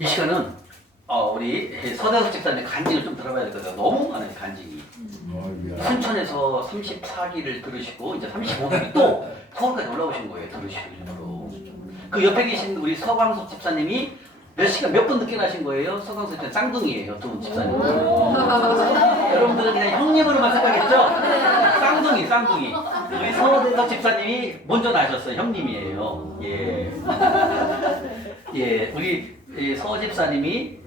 이 시간은 우리 서대석 집사님 간증을 좀 들어봐야 될 것 같아요. 너무 많아요, 간증이. 순천에서 34기를 들으시고 이제 35기를 또 서울까지 올라오신 거예요, 들으시고. 그 옆에 계신 우리 서광석 집사님이 몇 시간 몇 분 늦게 나신 거예요? 서광석 집사님 쌍둥이에요, 두 분 집사님. 여러분들은 그냥 형님으로만 생각했죠? 쌍둥이. 우리 서대석 집사님이 먼저 나셨어요, 형님이에요. 예. 예, 우리 서 집사님이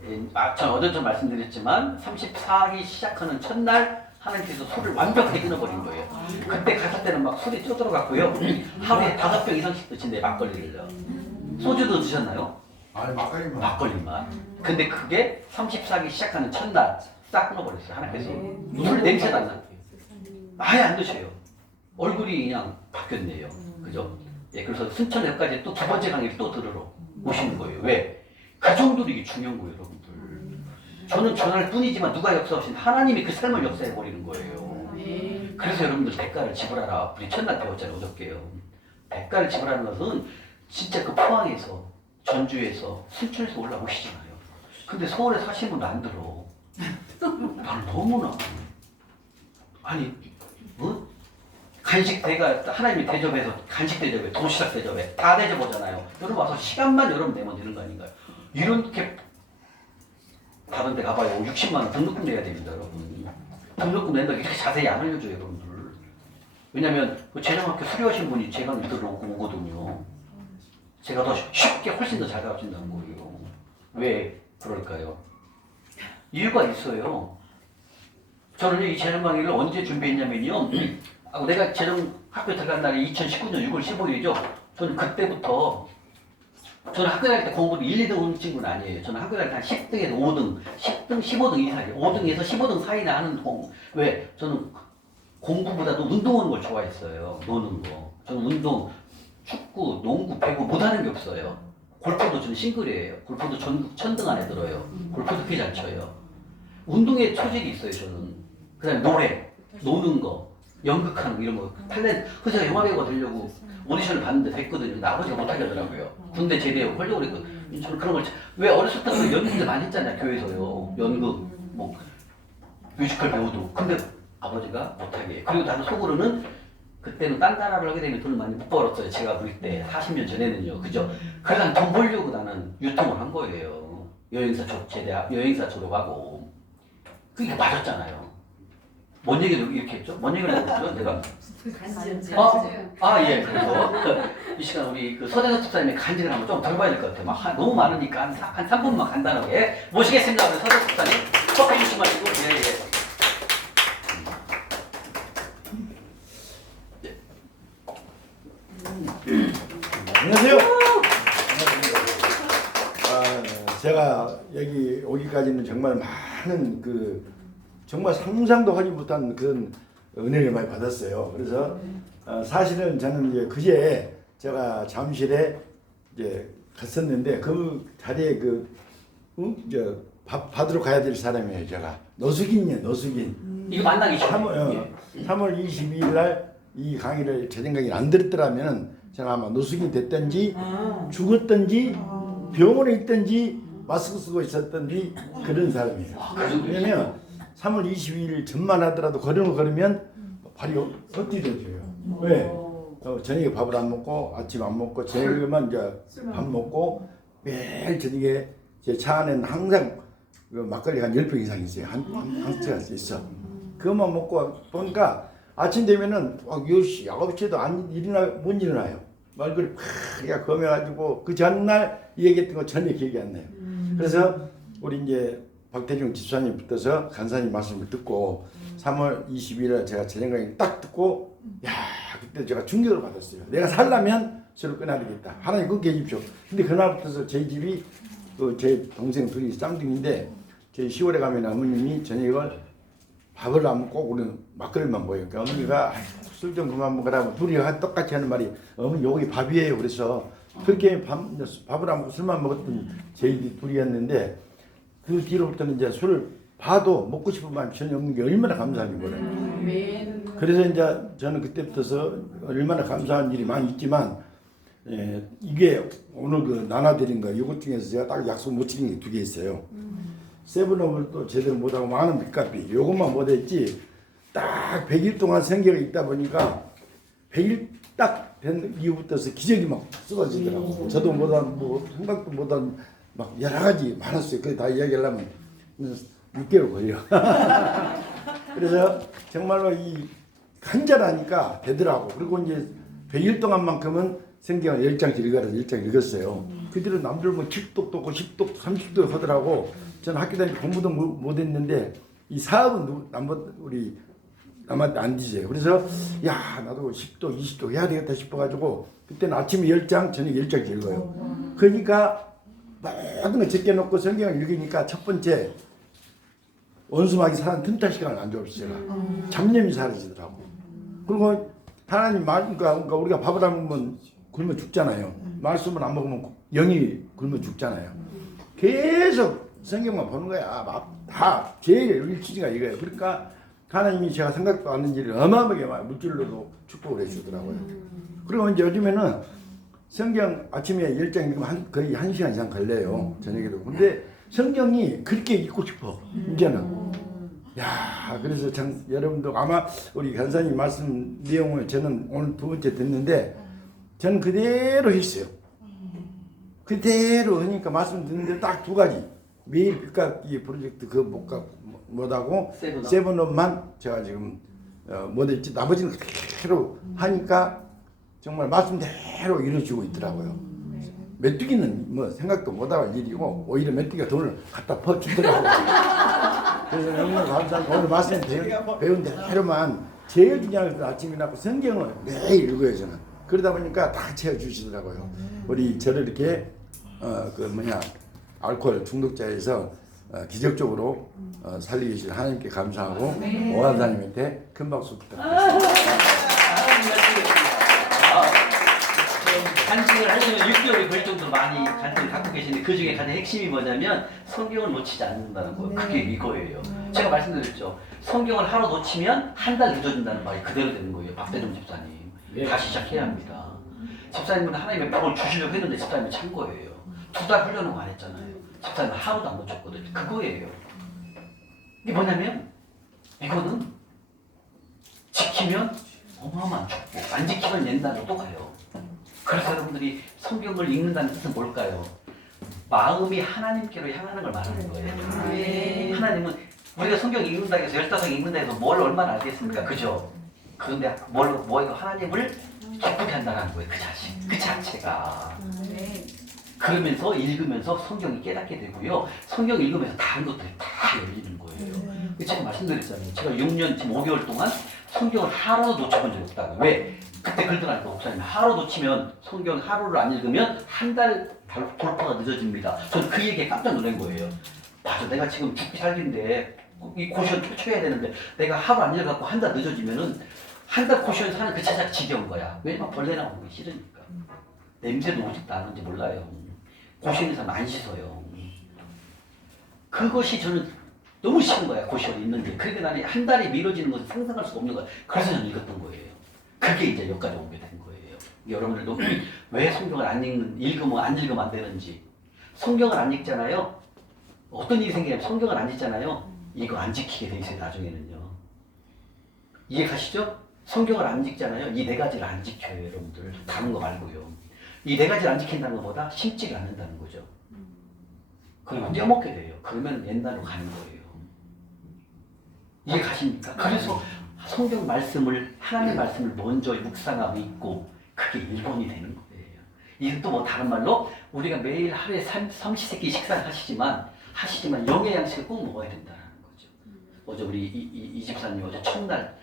전 어제도 말씀드렸지만 34기 시작하는 첫날 하나님께서 술을 완벽하게 끊어버린 거예요. 그때 갔을 때는 막 술이 쪼들어갔고요. 하루에 5병 이상씩 드신대, 막걸리를요. 소주도 드셨나요? 아니 막걸리만. 막걸리만. 근데 그게 34기 시작하는 첫날 싹 끊어버렸어요, 하나님께서. 술 냄새도 안 나. 아예 안 드셔요. 얼굴이 그냥 바뀌었네요. 그죠? 예, 그래서 순천에까지 또 두 번째 강의를 또 들으러 오시는 거예요. 왜? 그 정도로 이게 중요한 거예요, 여러분들. 저는 전할 뿐이지만 누가 역사하신 하나님이 그 삶을 역사해버리는 거예요. 그래서 여러분들 대가를 지불하라. 우리 첫날 배웠잖아요, 어저께요. 대가를 지불하는 것은 진짜 그 포항에서, 전주에서, 순천에서 올라오시잖아요. 근데 서울에 사시는 분도 안 들어. 나는 너무나. 아니, 간식 대가 하나님이 대접해서 간식 대접에 도시락 대접에 다 대접하잖아요. 여러분 와서 시간만 여러분 내면 되는 거 아닌가요? 이렇게 다른 데 가봐요. 60만 원 등록금 내야 됩니다, 여러분. 등록금 낸다고 이렇게 자세히 안 알려줘요, 여러분들. 왜냐면 그 재정학교 수료하신 분이 제 강의 들어오거든요. 제가 더 쉽게 훨씬 더 잘 가르친다는 거예요. 왜 그럴까요? 이유가 있어요. 저는 이 재정 강의를 언제 준비했냐면요. 내가 재정학교 들어간 날이 2019년 6월 15일이죠. 저는 그때부터 저는 학교 다닐 때 공부를 1, 2등 하는 친구는 아니에요. 저는 학교 다닐 때 한 10등에서 5등, 10등, 15등 이상이에요. 5등에서 15등 사이나 하는 왜? 저는 공부보다도 운동하는 걸 좋아했어요. 노는 거. 저는 운동, 축구, 농구, 배구 못하는 게 없어요. 골프도 저는 싱글이에요. 골프도 천등 안에 들어요. 골프도 꽤 잘 쳐요. 운동에 소질이 있어요, 저는. 그 다음에 노래, 노는 거, 연극하는 거 이런 거. 탤런트, 그래서 제가 영화배우가 되려고 오디션을 봤는데 됐거든요. 근데 아버지가 못하게 하더라고요. 군대 제대하고 하려고 그랬거든요. 저는 그런 걸, 왜 어렸을 때부터 연극을 많이 했잖아요, 교회에서요. 연극, 뭐, 뮤지컬 배우도. 근데 아버지가 못하게 해요. 그리고 나는 속으로는 그때는 딴 나라를 하게 되면 돈을 많이 못 벌었어요. 제가 우리 때 40년 전에는요. 그죠? 그래서 난 돈 벌려고 나는 유통을 한 거예요. 여행사 졸업하고. 그게 맞았잖아요. 뭔 얘기를 이렇게 했죠? 뭔 얘기를 했죠? 내가. 예. 그래서 이 시간 우리 그 서대석 집사님의 간증을 한번 좀 들어봐야 될 것 같아요. 막 너무 많으니까 한 3분만 간단하게 모시겠습니다. 우리 서대석 집사님. 커피 주시 마시고. 안녕하세요. 제가 여기 오기까지는 정말 많은 정말 상상도 하지 못한 그런 은혜를 많이 받았어요. 그래서 사실은 저는 이제 그제 제가 잠실에 이제 갔었는데 그 자리에 밥 받으러 가야 될 사람이에요. 제가 노숙인이에요. 노숙인. 이거 만나기 전에. 3월 22일 날 이 강의를 재정 강의를 안 들었더라면 제가 아마 노숙인 됐든지 죽었든지 병원에 있든지 마스크 쓰고 있었든지 그런 사람이에요. 왜냐면 3월 22일 전만 하더라도 걸으면 발이 헛디뎌져요. 왜? 저녁에 밥을 안 먹고 아침 안 먹고 저녁에만 이제 밥 먹고 매일 저녁에 제 차 안에는 항상 막걸리가 한 10병 이상 있어요. 한 차가 있어. 그것만 먹고 보니까 아침 되면은 10시, 9시에도 못 일어나요. 얼굴이 파리가 검해가지고 그 전날 얘기했던 거 전혀 기억이 안 나요. 그래서 우리 이제 박태중 집사님 붙어서 간사님 말씀을 듣고 3월 20일에 제가 재정 강의 딱 듣고 그때 제가 충격을 받았어요. 내가 살려면 저를 끊어야 되겠다. 하나님 끊게 해주십시오. 근데 그날부터 제 집이 제 동생 둘이 쌍둥이인데 제 10월에 가면 어머님이 저녁을 밥을 안 먹고 우리는 막걸리만 먹어요. 그러니까 어머니가 술 좀 그만 먹으라고 둘이 똑같이 하는 말이 어머니 여기 밥이에요. 그래서 그렇게 밥을 안 먹고 술만 먹었던 저희 둘이었는데 그 뒤로부터는 이제 술을 봐도 먹고 싶은 마음이 전혀 없는 게 얼마나 감사한 거예요. 그래서 이제 저는 그때부터서 얼마나 감사한 일이 많이 있지만 이게 오늘 그 나눠드린 거 이것 중에서 제가 딱 약속 못 지킨 게 두 개 있어요. 세븐업을 또 제대로 못하고 많은 빚값이 이것만 못했지 딱 100일 동안 생계가 있다 보니까 100일 딱 된 이후부터서 기적이 막 쏟아지더라고. 저도 못한 뭐 생각도 못한 막 여러 가지 많았어요. 그게 다 이야기하려면 6개월 걸려. 그래서 정말로 이 간절하니까 되더라고. 그리고 이제 100일 동안만큼은 성경을 10장씩 읽어라 10장 읽었어요. 그들은 남들 뭐 7독도 없고 10독, 30독 하더라고. 저는 학교 다닐 때 공부도 못했는데 이 사업은 우리 남한테 안 뒤져요. 그래서 야 나도 10독, 20독 해야 되겠다 싶어가지고 그때는 아침에 10장, 저녁에 10장 읽어요. 그러니까 모든 걸 제껴놓고 성경을 읽으니까 첫 번째 원수막이 사람 틈탈 시간을 안 줬어요. 잡념이 사라지더라고. 그리고 하나님 말, 그러니까 우리가 밥을 안 먹으면 굶어 죽잖아요. 말씀을 안 먹으면 영이 굶어 죽잖아요. 계속 성경만 보는 거야. 다 제일 우리 취지가 이거예요. 그러니까 하나님이 제가 생각도 안 하는 일을 어마어마하게 물질로도 축복을 해주더라고요. 그리고 이제 요즘에는 성경 아침에 10장 읽으면 거의 1시간 이상 걸려요. 저녁에도. 근데 성경이 그렇게 읽고 싶어. 이제는. 야, 그래서 참 여러분도 아마 우리 간사님 말씀 내용을 저는 오늘 두 번째 듣는데 저는 그대로 했어요. 그대로 하니까 말씀 듣는데 딱 두 가지. 매일 빚갚기 프로젝트 그 못하고 세븐업만 제가 지금 못했지 나머지는 그대로 하니까 정말 말씀대로 이루어지고 있더라고요. 메뚜기는 뭐 생각도 못할 일이고 오히려 메뚜기가 돈을 갖다 퍼주더라고요. 그래서 너무 감사합니다. 오늘 말씀 배운 대로만 제일 중요한 건 아침에 일어나고 성경을 매일 읽어요 저는. 그러다 보니까 다 채워주시더라고요. 우리 저를 이렇게 알코올 중독자에서 기적적으로 살리게 주신 하나님께 감사하고 오한사님한테 큰 박수 부탁드립니다. 간증을 하려면 6개월이 걸릴 정도로 많이 간증을 갖고 계시는데 그 중에 가장 핵심이 뭐냐면 성경을 놓치지 않는다는 거예요. 그게 이거예요. 제가 말씀드렸죠. 성경을 하루 놓치면 한 달 늦어진다는 말이 그대로 되는 거예요. 박대중 집사님. 다시 시작해야 합니다. 집사님은 하나님의 복을 주시려고 했는데 집사님이 찬 거예요. 2달 훈련을 안 했잖아요. 집사님은 하루도 안 놓쳤거든요. 그거예요. 이게 뭐냐면 이거는 지키면 어마어마한 축복, 안 지키면 옛날로 또 가요. 그래서 여러분들이 성경을 읽는다는 뜻은 뭘까요? 마음이 하나님께로 향하는 걸 말하는 거예요. 하나님은 우리가 성경 읽는다 해서 15개 읽는다 해서 뭘 얼마나 알겠습니까? 그죠? 그런데 뭐예요? 하나님을 기쁘게 한다는 거예요. 그 자체가. 그러면서 읽으면서 성경이 깨닫게 되고요. 성경 읽으면서 다른 것들이 다 열리는 거예요. 제가 말씀드렸잖아요. 제가 6년, 지금 5개월 동안 성경을 하루도 놓쳐본 적이 없다고. 왜? 그때 그러더라니까 목사님 하루 놓치면 성경 하루를 안 읽으면 한 달 돌파가 늦어집니다. 저는 그 얘기에 깜짝 놀란 거예요. 맞아, 내가 지금 죽기 살기인데 이 고시원 쳐야 되는데 내가 하루 안 읽어갖고 한 달 늦어지면은 한 달 고시원 사는 그 제작 지겨운 거야. 왜냐면 벌레 나오는 게 싫으니까. 냄새도 오직도 않은지 몰라요. 고시원에서 안 씻어요. 그것이 저는 너무 싫은 거야. 고시원에 있는데. 그러니까 나는 한 달이 미뤄지는 것을 상상할 수가 없는 거야. 그래서 저는 읽었던 거예요. 그게 이제 여기까지 오게 된 거예요. 여러분들도 왜 성경을 안 읽으면 안 되는지. 성경을 안 읽잖아요. 어떤 일이 생기냐면 성경을 안 읽잖아요. 이거 안 지키게 돼 있어요. 나중에는요. 이해 가시죠? 성경을 안 읽잖아요. 이 네 가지를 안 지켜요. 여러분들. 다른 거 말고요. 이 네 가지를 안 지킨다는 것보다 심지를 않는다는 거죠. 그리고 떼먹게 돼요. 그러면 옛날로 가는 거예요. 이해 가십니까? 그래서 성경 말씀을, 하나님의 말씀을 먼저 묵상하고 읽고 그게 1번이 되는 거예요. 이게 또 뭐 다른 말로 우리가 매일 하루에 삼시세끼 식사를 하시지만 영의 양식을 꼭 먹어야 된다는 거죠. 어제 우리 이 집사님 어제 첫날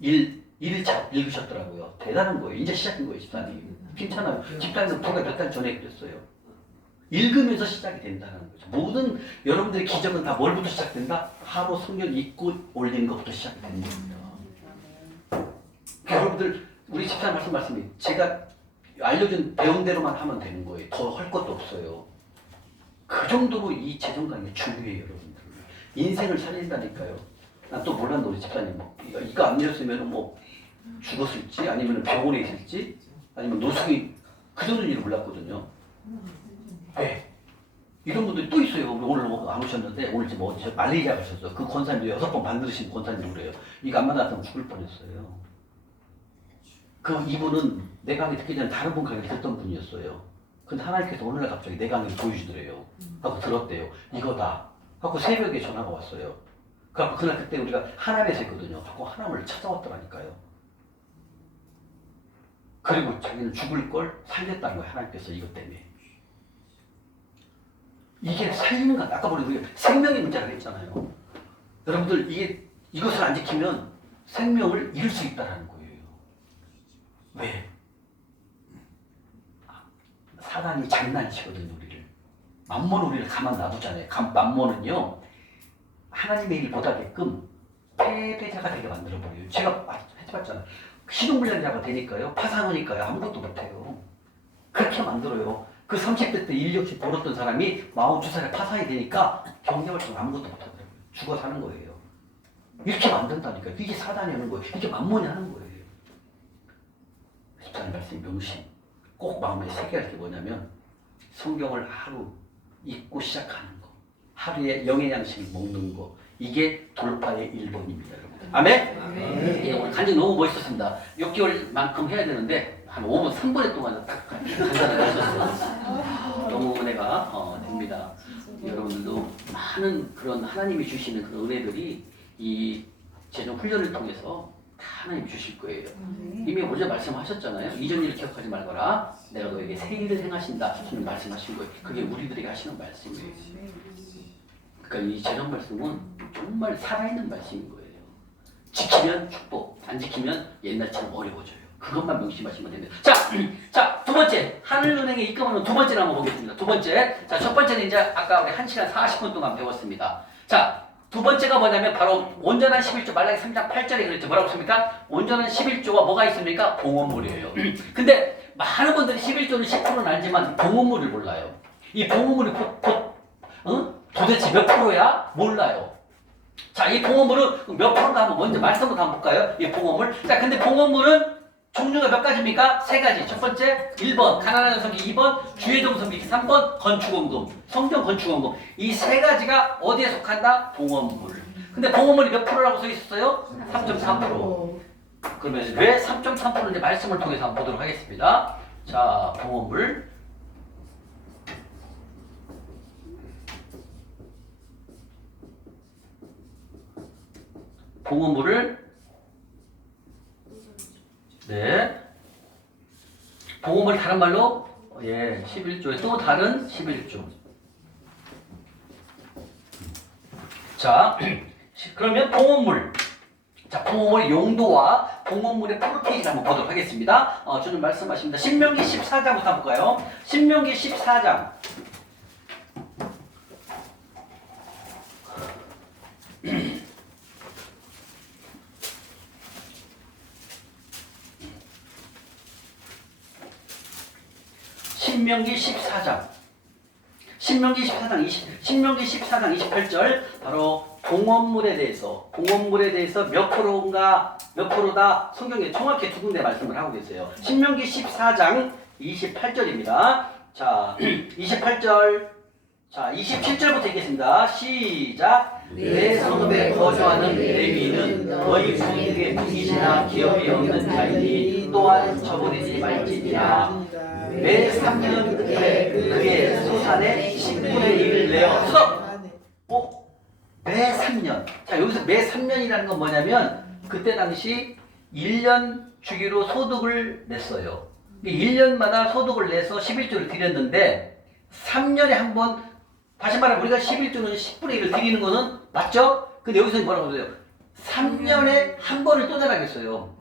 1일차 읽으셨더라고요. 대단한 거예요. 이제 시작인 거예요, 집사님. 괜찮아요. 집사님은 불과 몇 달 전에 그랬어요. 읽으면서 시작이 된다는 거죠. 모든 여러분들의 기적은 다 뭘부터 시작된다? 하루 성경 읽고 올리는 것부터 시작이 되는 겁니다. 여러분들 우리 집사님 말씀이 제가 알려준 배운 대로만 하면 되는 거예요. 더 할 것도 없어요. 그 정도로 이 재정강이 중요해요, 여러분들. 인생을 살린다니까요. 난 또 몰랐는데 우리 집사님 이거 안 읽었으면 뭐 죽었을지 아니면 병원에 있을지 아니면 노숙이 그러는 일을 몰랐거든요. 네. 이런 분들이 또 있어요. 오늘 안 오셨는데 오늘 지금 어디 말레이시아 가셨어요. 그 권사님도 6번 반드신 권사님이 그래요. 이거 안 만났으면 죽을 뻔했어요. 그 이분은 내 강의 듣기 전에 다른 분 강의를 듣던 분이었어요. 근데 하나님께서 오늘날 갑자기 내 강의를 보여주더래요. 하고 들었대요. 이거다. 하고 새벽에 전화가 왔어요. 그래서 그날 그때 우리가 하남에서 했거든요. 하고 하남을 찾아왔더라니까요. 그리고 자기는 죽을 걸 살렸다는 거예요. 하나님께서 이것 때문에. 이게 살리는 거 아까 우리가 생명의 문제라고 했잖아요. 여러분들 이것을 안 지키면 생명을 잃을 수 있다는 거예요. 왜? 사단이 장난치거든요, 우리를. 만몬은 우리를 가만 놔두잖아요. 만몬은요, 하나님의 일 못하게끔 패배자가 되게 만들어버려요. 제가 해봤잖아요. 신용불량자가 되니까요, 파산하니까요, 아무것도 못해요. 그렇게 만들어요. 그 30대 때 인력시 벌었던 사람이 42살에 파산이 되니까 경제활동 아무것도 못하더라고요. 죽어 사는 거예요. 이렇게 만든다니까요. 이게 사단이 하는 거예요. 이게 만몬이 하는 거예요. 십자가의 말씀이 명심 꼭 마음에 새겨야 할 게 뭐냐면 성경을 하루 읽고 시작하는 거, 하루에 영의 양식을 먹는 거, 이게 돌파의 1번입니다, 여러분. 아멘? 예, 오늘 간증 너무 멋있었습니다. 6개월만큼 해야 되는데 한 5분, 3분에 동안 딱 간단하게 하셨어요. 너무 은혜가 됩니다. 여러분들도 많은 그런 하나님이 주시는 그런 은혜들이 이 재정 훈련을 통해서 다 하나님 주실 거예요. 이미 어제 말씀하셨잖아요. 이전 일을 기억하지 말거라. 내가 너에게 새 일을 행하신다. 주님 말씀하신 거예요. 그게 우리들에게 하시는 말씀이에요. 그러니까 이 재정 말씀은 정말 살아있는 말씀인 거예요. 지키면 축복, 안 지키면 옛날처럼 어려워져요. 그것만 명심하시면 됩니다. 자, 두 번째. 하늘은행에 입금하는 두 번째를 한번 보겠습니다. 두 번째. 자, 첫 번째는 이제 아까 우리 1시간 40분 동안 배웠습니다. 자, 두 번째가 뭐냐면 바로 온전한 11조, 말라기 3장 8절에 그랬죠. 뭐라고 했습니까? 온전한 11조가 뭐가 있습니까? 봉헌물이에요. 근데 많은 분들이 11조는 10%는 알지만 봉헌물을 몰라요. 이 봉헌물이 도대체 몇 프로야? 몰라요. 자, 이 봉헌물은 몇 프로인가 한번 먼저 말씀부터 한번 볼까요? 이 봉헌물. 자, 근데 봉헌물은 종류가 몇 가지입니까? 세 가지. 첫 번째, 1번 가난한 성기, 2번 주의동 성기, 3번 건축원금, 성경 건축원금. 이 세 가지가 어디에 속한다? 봉헌물. 근데 봉헌물이 몇 프로라고 써 있었어요? 3.3%. 그러면 왜 3.3%인지 말씀을 통해서 한번 보도록 하겠습니다. 자, 봉헌물. 봉헌물을 봉헌물 다른 말로 11조에 또 다른 11조. 자, 그러면 봉헌물. 자, 봉헌물의 용도와 봉헌물의 프로페이지를 한번 보도록 하겠습니다. 주님 말씀하십니다. 신명기 14장부터 한번 볼까요? 신명기 14장. 신명기 14장. 신명기 14장 28절. 바로 봉헌물에 대해서 몇 프로다 성경에 정확히 두 군데 말씀을 하고 계세요. 신명기 14장 28절입니다. 자, 28절. 자, 27절부터 읽겠습니다. 시작. 내 성읍에 거주하는 레위인은 너희 부인에게 묵이시나 기업이 없는 자이니 또한 처분이지 말지니라. 매 3년 끝에 그의 소산의 10분의 1을 내어 매 3년. 자, 여기서 매 3년이라는 건 뭐냐면 그때 당시 1년 주기로 소득을 냈어요. 1년마다 소득을 내서 11조를 드렸는데 3년에 한 번, 다시 말하면 우리가 11조는 10분의 1을 드리는 거는 맞죠? 근데 여기서 뭐라고 그래요? 3년에 한 번을 또 내라겠어요.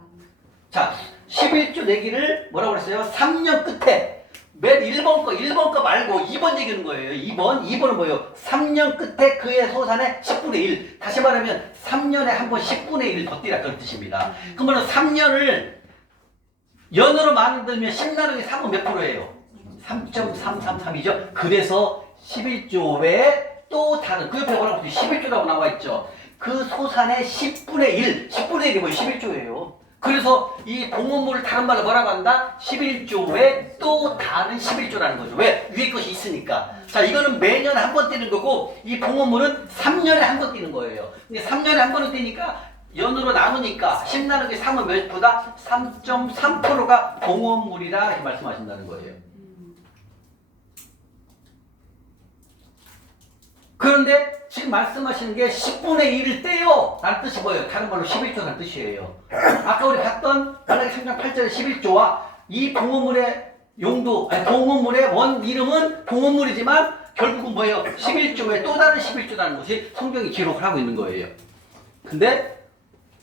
자, 11조 내기를 뭐라고 그랬어요? 3년 끝에 맨 1번 거 말고 2번 얘기하는 거예요. 2번은 뭐예요? 3년 끝에 그의 소산의 10분의 1. 다시 말하면 3년에 한 번 10분의 1을 덧띠라 그런 뜻입니다. 그러면 3년을 연으로 만들면 10 나누기 3은 몇 프로예요? 3.333이죠. 그래서 11조 외에 또 다른 그 옆에 뭐라고 11조라고 나와 있죠. 그 소산의 10분의 1. 10분의 1이 뭐예요? 11조예요. 그래서 이 봉헌물을 다른 말로 뭐라고 한다? 11조에 또 다른 11조라는 거죠. 왜? 위에 것이 있으니까. 자, 이거는 매년 한 번 뛰는 거고 이 봉헌물은 3년에 한 번 뛰는 거예요. 근데 3년에 한 번은 뛰니까 연으로 나누니까 10 나누기 3은 몇보다 3.3%가 봉헌물이라 이렇게 말씀하신다는 거예요. 그런데 지금 말씀하시는 게 10분의 1을 떼요 라는 뜻이 뭐예요? 다른 말로 11조라는 뜻이에요. 아까 우리 봤던 말라기 3장 8절의 11조와 이 봉헌물의 용도, 아니 봉헌물의 원 이름은 봉헌물이지만 결국은 뭐예요? 11조의 또 다른 11조라는 것이 성경이 기록을 하고 있는 거예요. 근데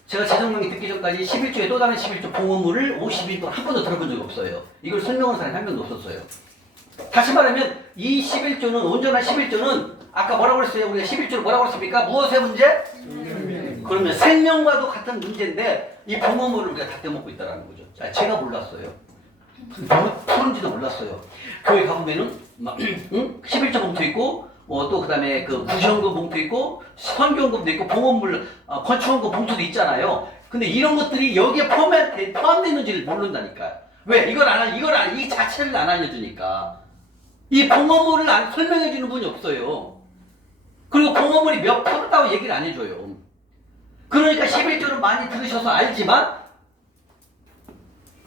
제가 재정명이 듣기 전까지 11조의 또 다른 11조 봉헌물을 50일 동안 한 번도 들어본 적이 없어요. 이걸 설명하는 사람이 한 명도 없었어요. 다시 말하면 이 11조는 온전한 11조는 아까 뭐라고 그랬어요? 우리가 11조를 뭐라고 그랬습니까? 무엇의 문제? 그러면 생명과도 같은 문제인데 이 봉헌물을 우리가 다 떼먹고 있다는 거죠. 제가 몰랐어요. 푸른지도 몰랐어요. 교회 가보면은 막 11조 봉투 있고 또 그다음에 그 구시헌금 봉투 있고 선교헌금도 있고 봉헌물 건축헌금 봉투도 있잖아요. 근데 이런 것들이 여기에 포함되는지를 모른다니까요. 왜? 이 자체를 안 알려주니까. 이 봉헌물을 설명해주는 분이 없어요. 그리고 봉헌물이 몇 프로다고 얘기를 안 해줘요. 그러니까 11조를 많이 들으셔서 알지만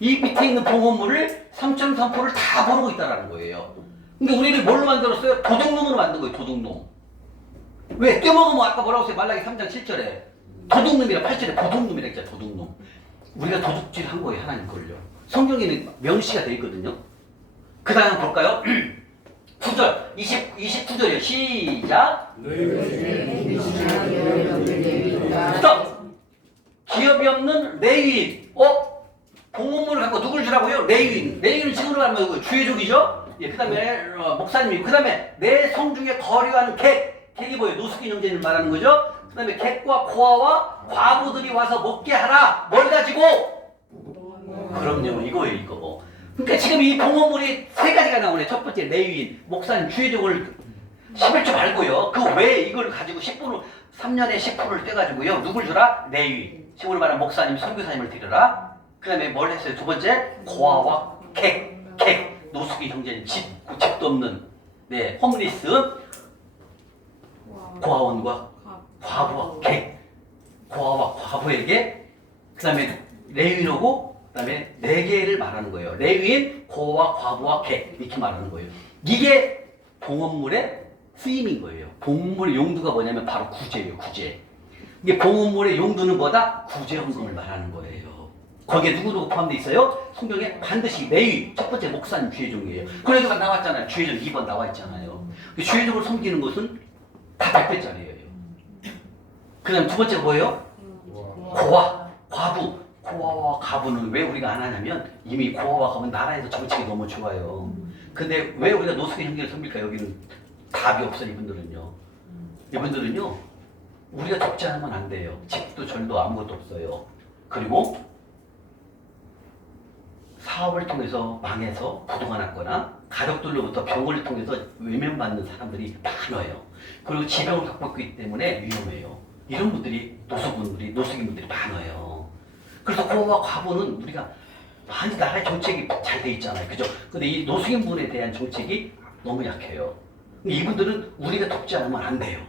이 밑에 있는 봉헌물을 3.3%를 다 모르고 있다는 거예요. 근데 우리를 뭘로 만들었어요? 도둑놈으로 만든 거예요. 도둑놈. 왜? 떼먹으면 아까 뭐라고 했어요? 말라기 3장 7절에 도둑놈이라 8절에 도둑놈이라 했잖아요. 도둑놈. 우리가 도둑질 한 거예요. 하나님 걸요. 성경에는 명시가 되어 있거든요. 그 다음 볼까요? 9절, 29절이에요. 시작. 스톱. 기업이 없는 레위인. 봉헌물을 갖고 누굴 주라고요? 레위인. 레위인은 지금으로 하면 주의족이죠? 예, 그 다음에 목사님이. 그 다음에 내 성중에 거류하는 객. 객이 뭐예요? 노숙인 형제를 말하는 거죠? 그 다음에 객과 고아와 과부들이 와서 먹게 하라. 뭘 가지고? 그럼요. 이거예요. 이거. 그러니까 지금 이 봉헌물이 세 가지가 나오네. 첫 번째 레위인, 목사님, 주의족을 11조 말고요. 그 외에 이걸 가지고 3년에 10%를 떼가지고요. 누굴 주라? 레위인. 지금 우리 말하는 목사님, 선교사님을 드려라. 그 다음에 뭘 했어요? 두 번째, 고아와 객. 노숙인 형제는 집도 없는, 홈리스, 고아원과 과부와 객. 고아와 과부에게, 그 다음에 레위인하고 그 다음에 4개를 말하는 거예요. 레위인, 고아와 과부와 객 이렇게 말하는 거예요. 이게 봉헌물의 쓰임인 거예요. 봉헌물의 용도가 뭐냐면 바로 구제예요. 구제. 이게 봉헌물의 용도는 뭐다? 구제헌금을 말하는 거예요. 거기에 누구누구 포함되어 있어요? 성경에 반드시 레위, 첫 번째 목사님 주의종이에요. 그래서 나왔잖아요. 주의종 2번 나와 있잖아요. 주의종을 섬기는 것은 다 100배짜리예요. 그 다음 두 번째가 뭐예요? 고아, 과부. 고아와 과부는 왜 우리가 안 하냐면 이미 고아와 과부는 나라에서 정책이 너무 좋아요. 근데 왜 우리가 노숙인 형제를 섬길까? 여기는 답이 없어요. 이분들은요 우리가 돕지 않으면 안 돼요. 집도 절도 아무것도 없어요. 그리고 사업을 통해서 망해서 부도가 났거나 가족들로부터 병을 통해서 외면받는 사람들이 많아요. 그리고 지병을 갖고 있기 때문에 위험해요. 이런 분들이 노숙인분들이 많아요. 그래서 고아와 과부는 우리가 많이 나라의 정책이 잘 돼 있잖아요. 그죠? 근데 이 노숙인분에 대한 정책이 너무 약해요. 이분들은 우리가 돕지 않으면 안 돼요.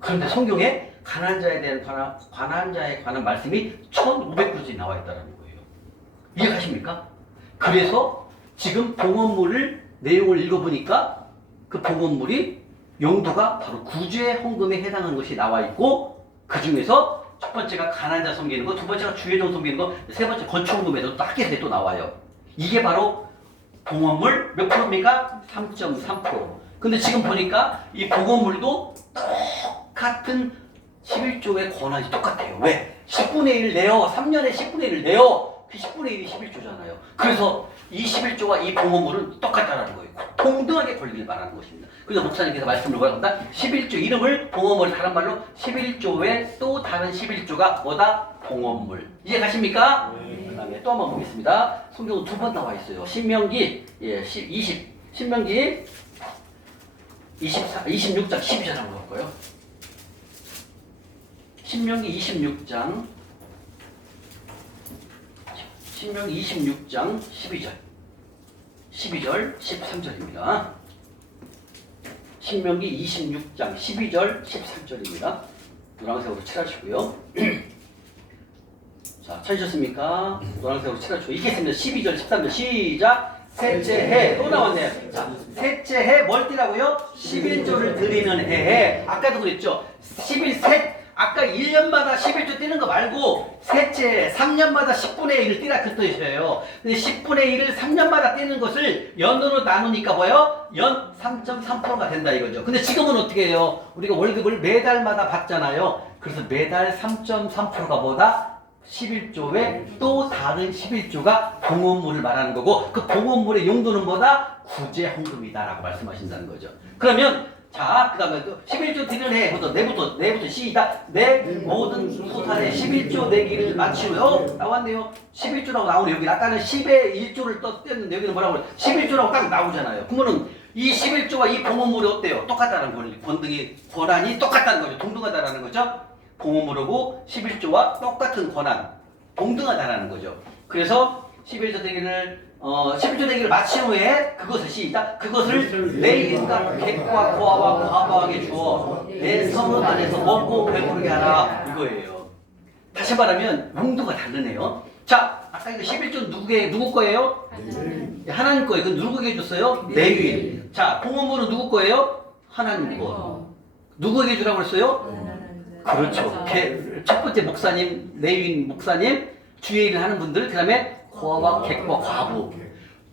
그런데 성경에 가난자에 대한 가난자에 관한 말씀이 1500구절이 나와 있다는 거예요. 이해가십니까? 그래서 지금 봉헌물을 내용을 읽어보니까 그 봉헌물이 용도가 바로 구제 헌금에 해당하는 것이 나와 있고 그 중에서 첫 번째가 가난자 섬기는 거, 두 번째가 주의종 섬기는 거, 세 번째 건축헌금에도 또 학계에서 또 나와요. 이게 바로 봉헌물 몇 프로입니까? 3.3%. 근데 지금 보니까 이 봉헌물도 똑같은 11조의 권한이 똑같아요. 왜? 10분의 1을 내요. 3년에 10분의 1을 내요. 그 10분의 1이 11조잖아요. 그래서 이 11조와 이 봉헌물은 똑같다는 거예요. 동등하게 권리를 말하는 것입니다. 그래서 목사님께서 말씀을 뭐라고 한다? 11조 이름을 봉헌물, 다른 말로 11조의 또 다른 11조가 뭐다? 봉헌물. 이해 가십니까? 그 다음에 또 한번 보겠습니다. 성경은 두 번 나와 있어요. 신명기 26장 12절 한번 볼까요? 신명기 26장 신명기 26장 12절 13절입니다. 신명기 26장 12절 13절입니다. 노란색으로 칠하시고요. 자, 찾으셨습니까? 노란색으로 칠하시고 읽겠습니다. 12절 13절 시작. 셋째 해 또 나왔네요. 자, 셋째 해 뭘 띠라고요? 11조를 드리는 해에 아까도 그랬죠. 11셋 아까 1년마다 11조 띄는 거 말고 셋째 3년마다 10분의 1을 띄라 그 뜻이에요. 근데 10분의 1을 3년마다 띄는 것을 연으로 나누니까 뭐예요? 연 3.3%가 된다 이거죠. 근데 지금은 어떻게 해요? 우리가 월급을 매달마다 받잖아요. 그래서 매달 3.3%가 뭐다? 11조에 또 다른 11조가 봉헌물을 말하는 거고 그 봉헌물의 용도는 뭐다? 구제헌금이다라고 말씀하신다는 거죠. 그러면 자, 그 다음에 또 11조 드리는 해부터 내부터 시작. 내 모든 소산에 11조 내기를 마치고요. 나왔네요. 11조라고 나오네. 여기 아까는 10의 1조를 떴는데 여기는 뭐라고 그래? 11조라고 딱 나오잖아요. 그러면은 이 11조와 이 봉헌물이 어때요? 똑같다는 권한이 똑같다는 거죠. 동등하다라는 거죠. 봉헌물하고 11조와 똑같은 권한, 동등하다라는 거죠. 그래서 11조 대기를 마친 후에 그것을 시작. 그것을 레위인과 객과 고아와 과부하게 주어 내 성읍 안에서 먹고 배부르게 하라 이거예요. 다시 말하면 용도가 다르네요. 자, 아까 이거 11조 누구 거예요? 하나님 거예요. 그건 누구에게 줬어요? 레위인. 자, 봉헌물은 누구 거예요? 하나님 거. 누구에게 주라고 그랬어요? 그렇죠. 첫 번째 목사님, 레위인 목사님, 주의 일을 하는 분들, 그 다음에 고아와 객과 과부.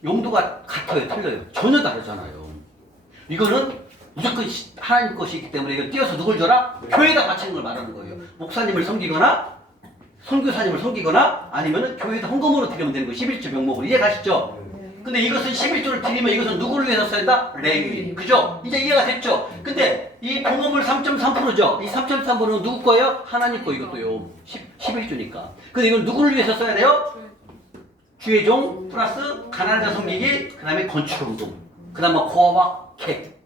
용도가 같아요, 틀려요. 전혀 다르잖아요. 이거는 무조건 하나님 것이기 때문에 이걸 띄어서 누굴 줘라? 교회에다 바치는 걸 말하는 거예요. 목사님을 섬기거나, 선교사님을 섬기거나, 아니면 교회에다 헌금으로 드리면 되는 거예요. 11조 명목으로. 이해 가시죠? 근데 이것은 11조를 드리면 이것은 누구를 위해서 써야 한다? 레위인. 그죠? 이제 이해가 됐죠? 근데 이 봉헌물 3.3%죠? 이 3.3%는 누구 거예요? 하나님 거 이것도요. 11조니까. 근데 이건 누구를 위해서 써야 돼요? 주의 종 플러스 가난한 자 섬기기, 그 다음에 건축헌금, 그 다음에 고아와 객,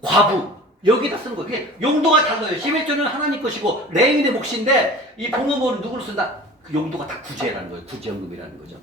과부. 여기다 쓰는 거예요. 그게 용도가 달라요. 11조는 하나님 것이고 레위인의 몫인데 이 봉헌물은 누구를 쓴다? 그 용도가 다 구제라는 거예요. 구제헌금이라는 거죠.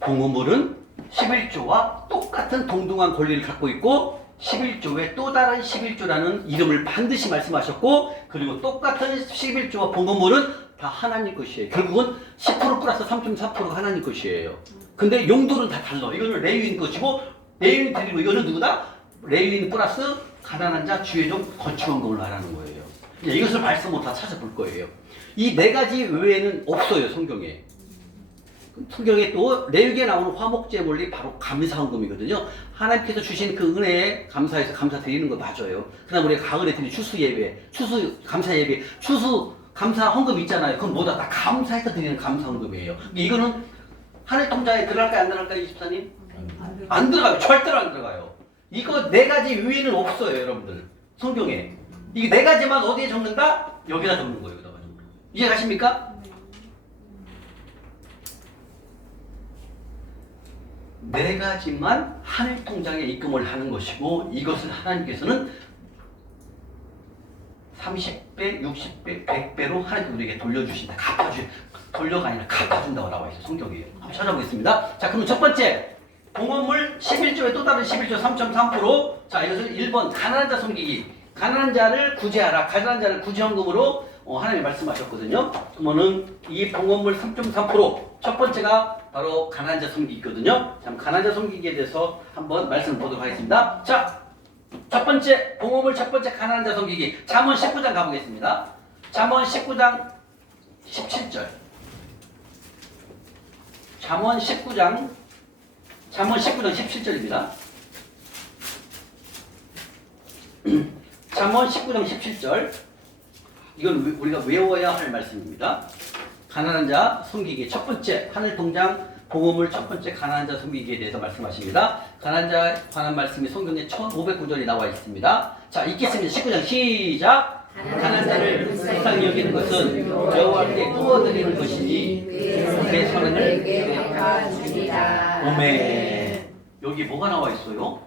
봉헌물은 11조와 똑같은 동등한 권리를 갖고 있고 11조에 또 다른 11조라는 이름을 반드시 말씀하셨고 그리고 똑같은 11조와 봉헌물은 다 하나님 것이에요. 결국은 10% 플러스 3.4%가 하나님 것이에요. 근데 용도는 다 달라. 이거는 레위인 것이고 레위인 드리고 이거는 누구다? 레위인 플러스 가난한 자, 주의 종, 건축헌금을 말하는 거예요. 이것을 말씀으로 다 찾아볼 거예요. 이 네 가지 외에는 없어요, 성경에. 성경에 또 레위기에 나오는 화목제물이 바로 감사헌금이거든요. 하나님께서 주신 그 은혜에 감사해서 감사드리는 거 맞아요. 그다음 우리가 가을에 드리는 추수예배, 감사예배, 감사헌금 있잖아요. 그건 뭐다? 다 감사해서 드리는 감사헌금이에요. 이거는 하늘 통장에 들어갈까요? 안 들어갈까요? 이집사님? 안 들어가요. 절대로 안 들어가요. 이거 네 가지 외에는 없어요, 여러분들. 성경에. 이 네 가지만 어디에 적는다? 여기다 적는 거예요. 여기다가 적는 거예요. 이해 가십니까? 네 가지만 하늘 통장에 입금을 하는 것이고 이것을 하나님께서는 30배, 60배, 100배로 하나님 우리에게 돌려주신다. 돌려가 아니라 갚아준다고 나와 있어요. 성경에. 한번 찾아보겠습니다. 자, 그럼 첫 번째 봉헌물 11조에 또 다른 11조 3.3%. 자, 이것을 1번 가난한 자 섬기기. 가난한 자를 구제하라. 가난한 자를 구제헌금으로 하나님이 말씀하셨거든요. 그러면은 이 봉헌물 3.3% 첫 번째가 바로 가난한 자 섬기기거든요. 자, 가난한 자 섬기기에 대해서 한번 말씀을 보도록 하겠습니다. 자, 첫 번째 봉헌물 첫 번째 가난한 자 섬기기. 잠언 19장 가보겠습니다. 잠언 19장 17절. 잠언 19장 17절입니다. 잠언 19장 17절. 이건 우리가 외워야 할 말씀입니다. 가난한 자 섬기기 첫 번째 하늘 통장 봉헌물 첫 번째 가난한 자 섬기기에 대해서 말씀하십니다. 가난한 자에 관한 말씀이 성경에 1509절이 나와 있습니다. 자, 읽겠습니다. 19장 시작. 가난한 자를 불쌍히 여기는 것은 여호와께 구워드리는 것이니 그의 선을 갚아주리라. 오멘. 여기 뭐가 나와 있어요?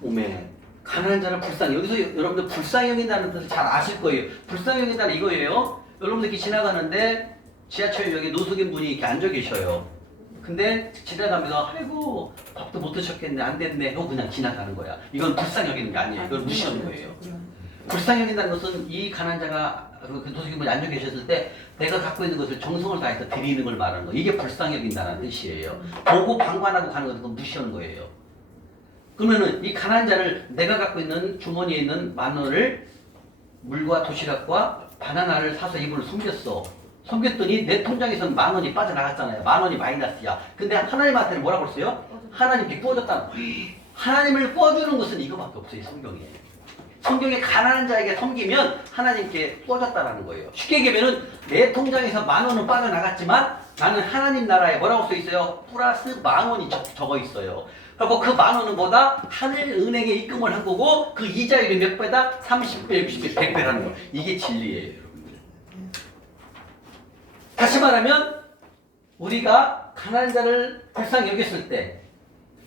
오멘. 가난한 자를 불쌍히. 여기서 여러분들 불쌍히 여긴다는 뜻을 잘 아실 거예요. 불쌍히 여긴다는 이거예요. 여러분들 이렇게 지나가는데 지하철역에 노숙인 분이 이렇게 앉아 계셔요. 근데 지나가면서 아이고 밥도 못 드셨겠네 안 됐네 하고 그냥 지나가는 거야. 이건 불쌍히 여기는 게 아니에요. 이건 무시하는 거예요. 불쌍히 여긴다는 것은 이 가난한 자가 그 노숙인 분이 앉아 계셨을 때 내가 갖고 있는 것을 정성을 다해서 드리는 걸 말하는 거. 이게 불쌍히 여긴다는 뜻이에요. 보고 방관하고 가는 것은 그건 무시하는 거예요. 그러면은 이 가난한 자를 내가 갖고 있는 주머니에 있는 10,000원을 물과 도시락과 바나나를 사서 이분을 섬겼어. 섬겼더니 내 통장에서는 10,000원이 빠져나갔잖아요. 10,000원이 마이너스야. 근데 하나님한테는 뭐라고 그랬어요? 하나님께 구워줬다는 거예요. 하나님을 구워주는 것은 이거밖에 없어요. 성경에. 성경에 가난한 자에게 섬기면 하나님께 구워줬다는 거예요. 쉽게 얘기하면 내 통장에서 10,000원은 빠져나갔지만 나는 하나님 나라에 뭐라고 써 있어요? 플러스 10,000원이 적어 있어요. 그리고 그 10,000원은 뭐다? 하늘은행에 입금을 한 거고 그 이자율이 몇 배다? 30배, 60배, 100배라는 거. 이게 진리예요, 여러분들. 다시 말하면 우리가 가난한 자를 불쌍히 여겼을 때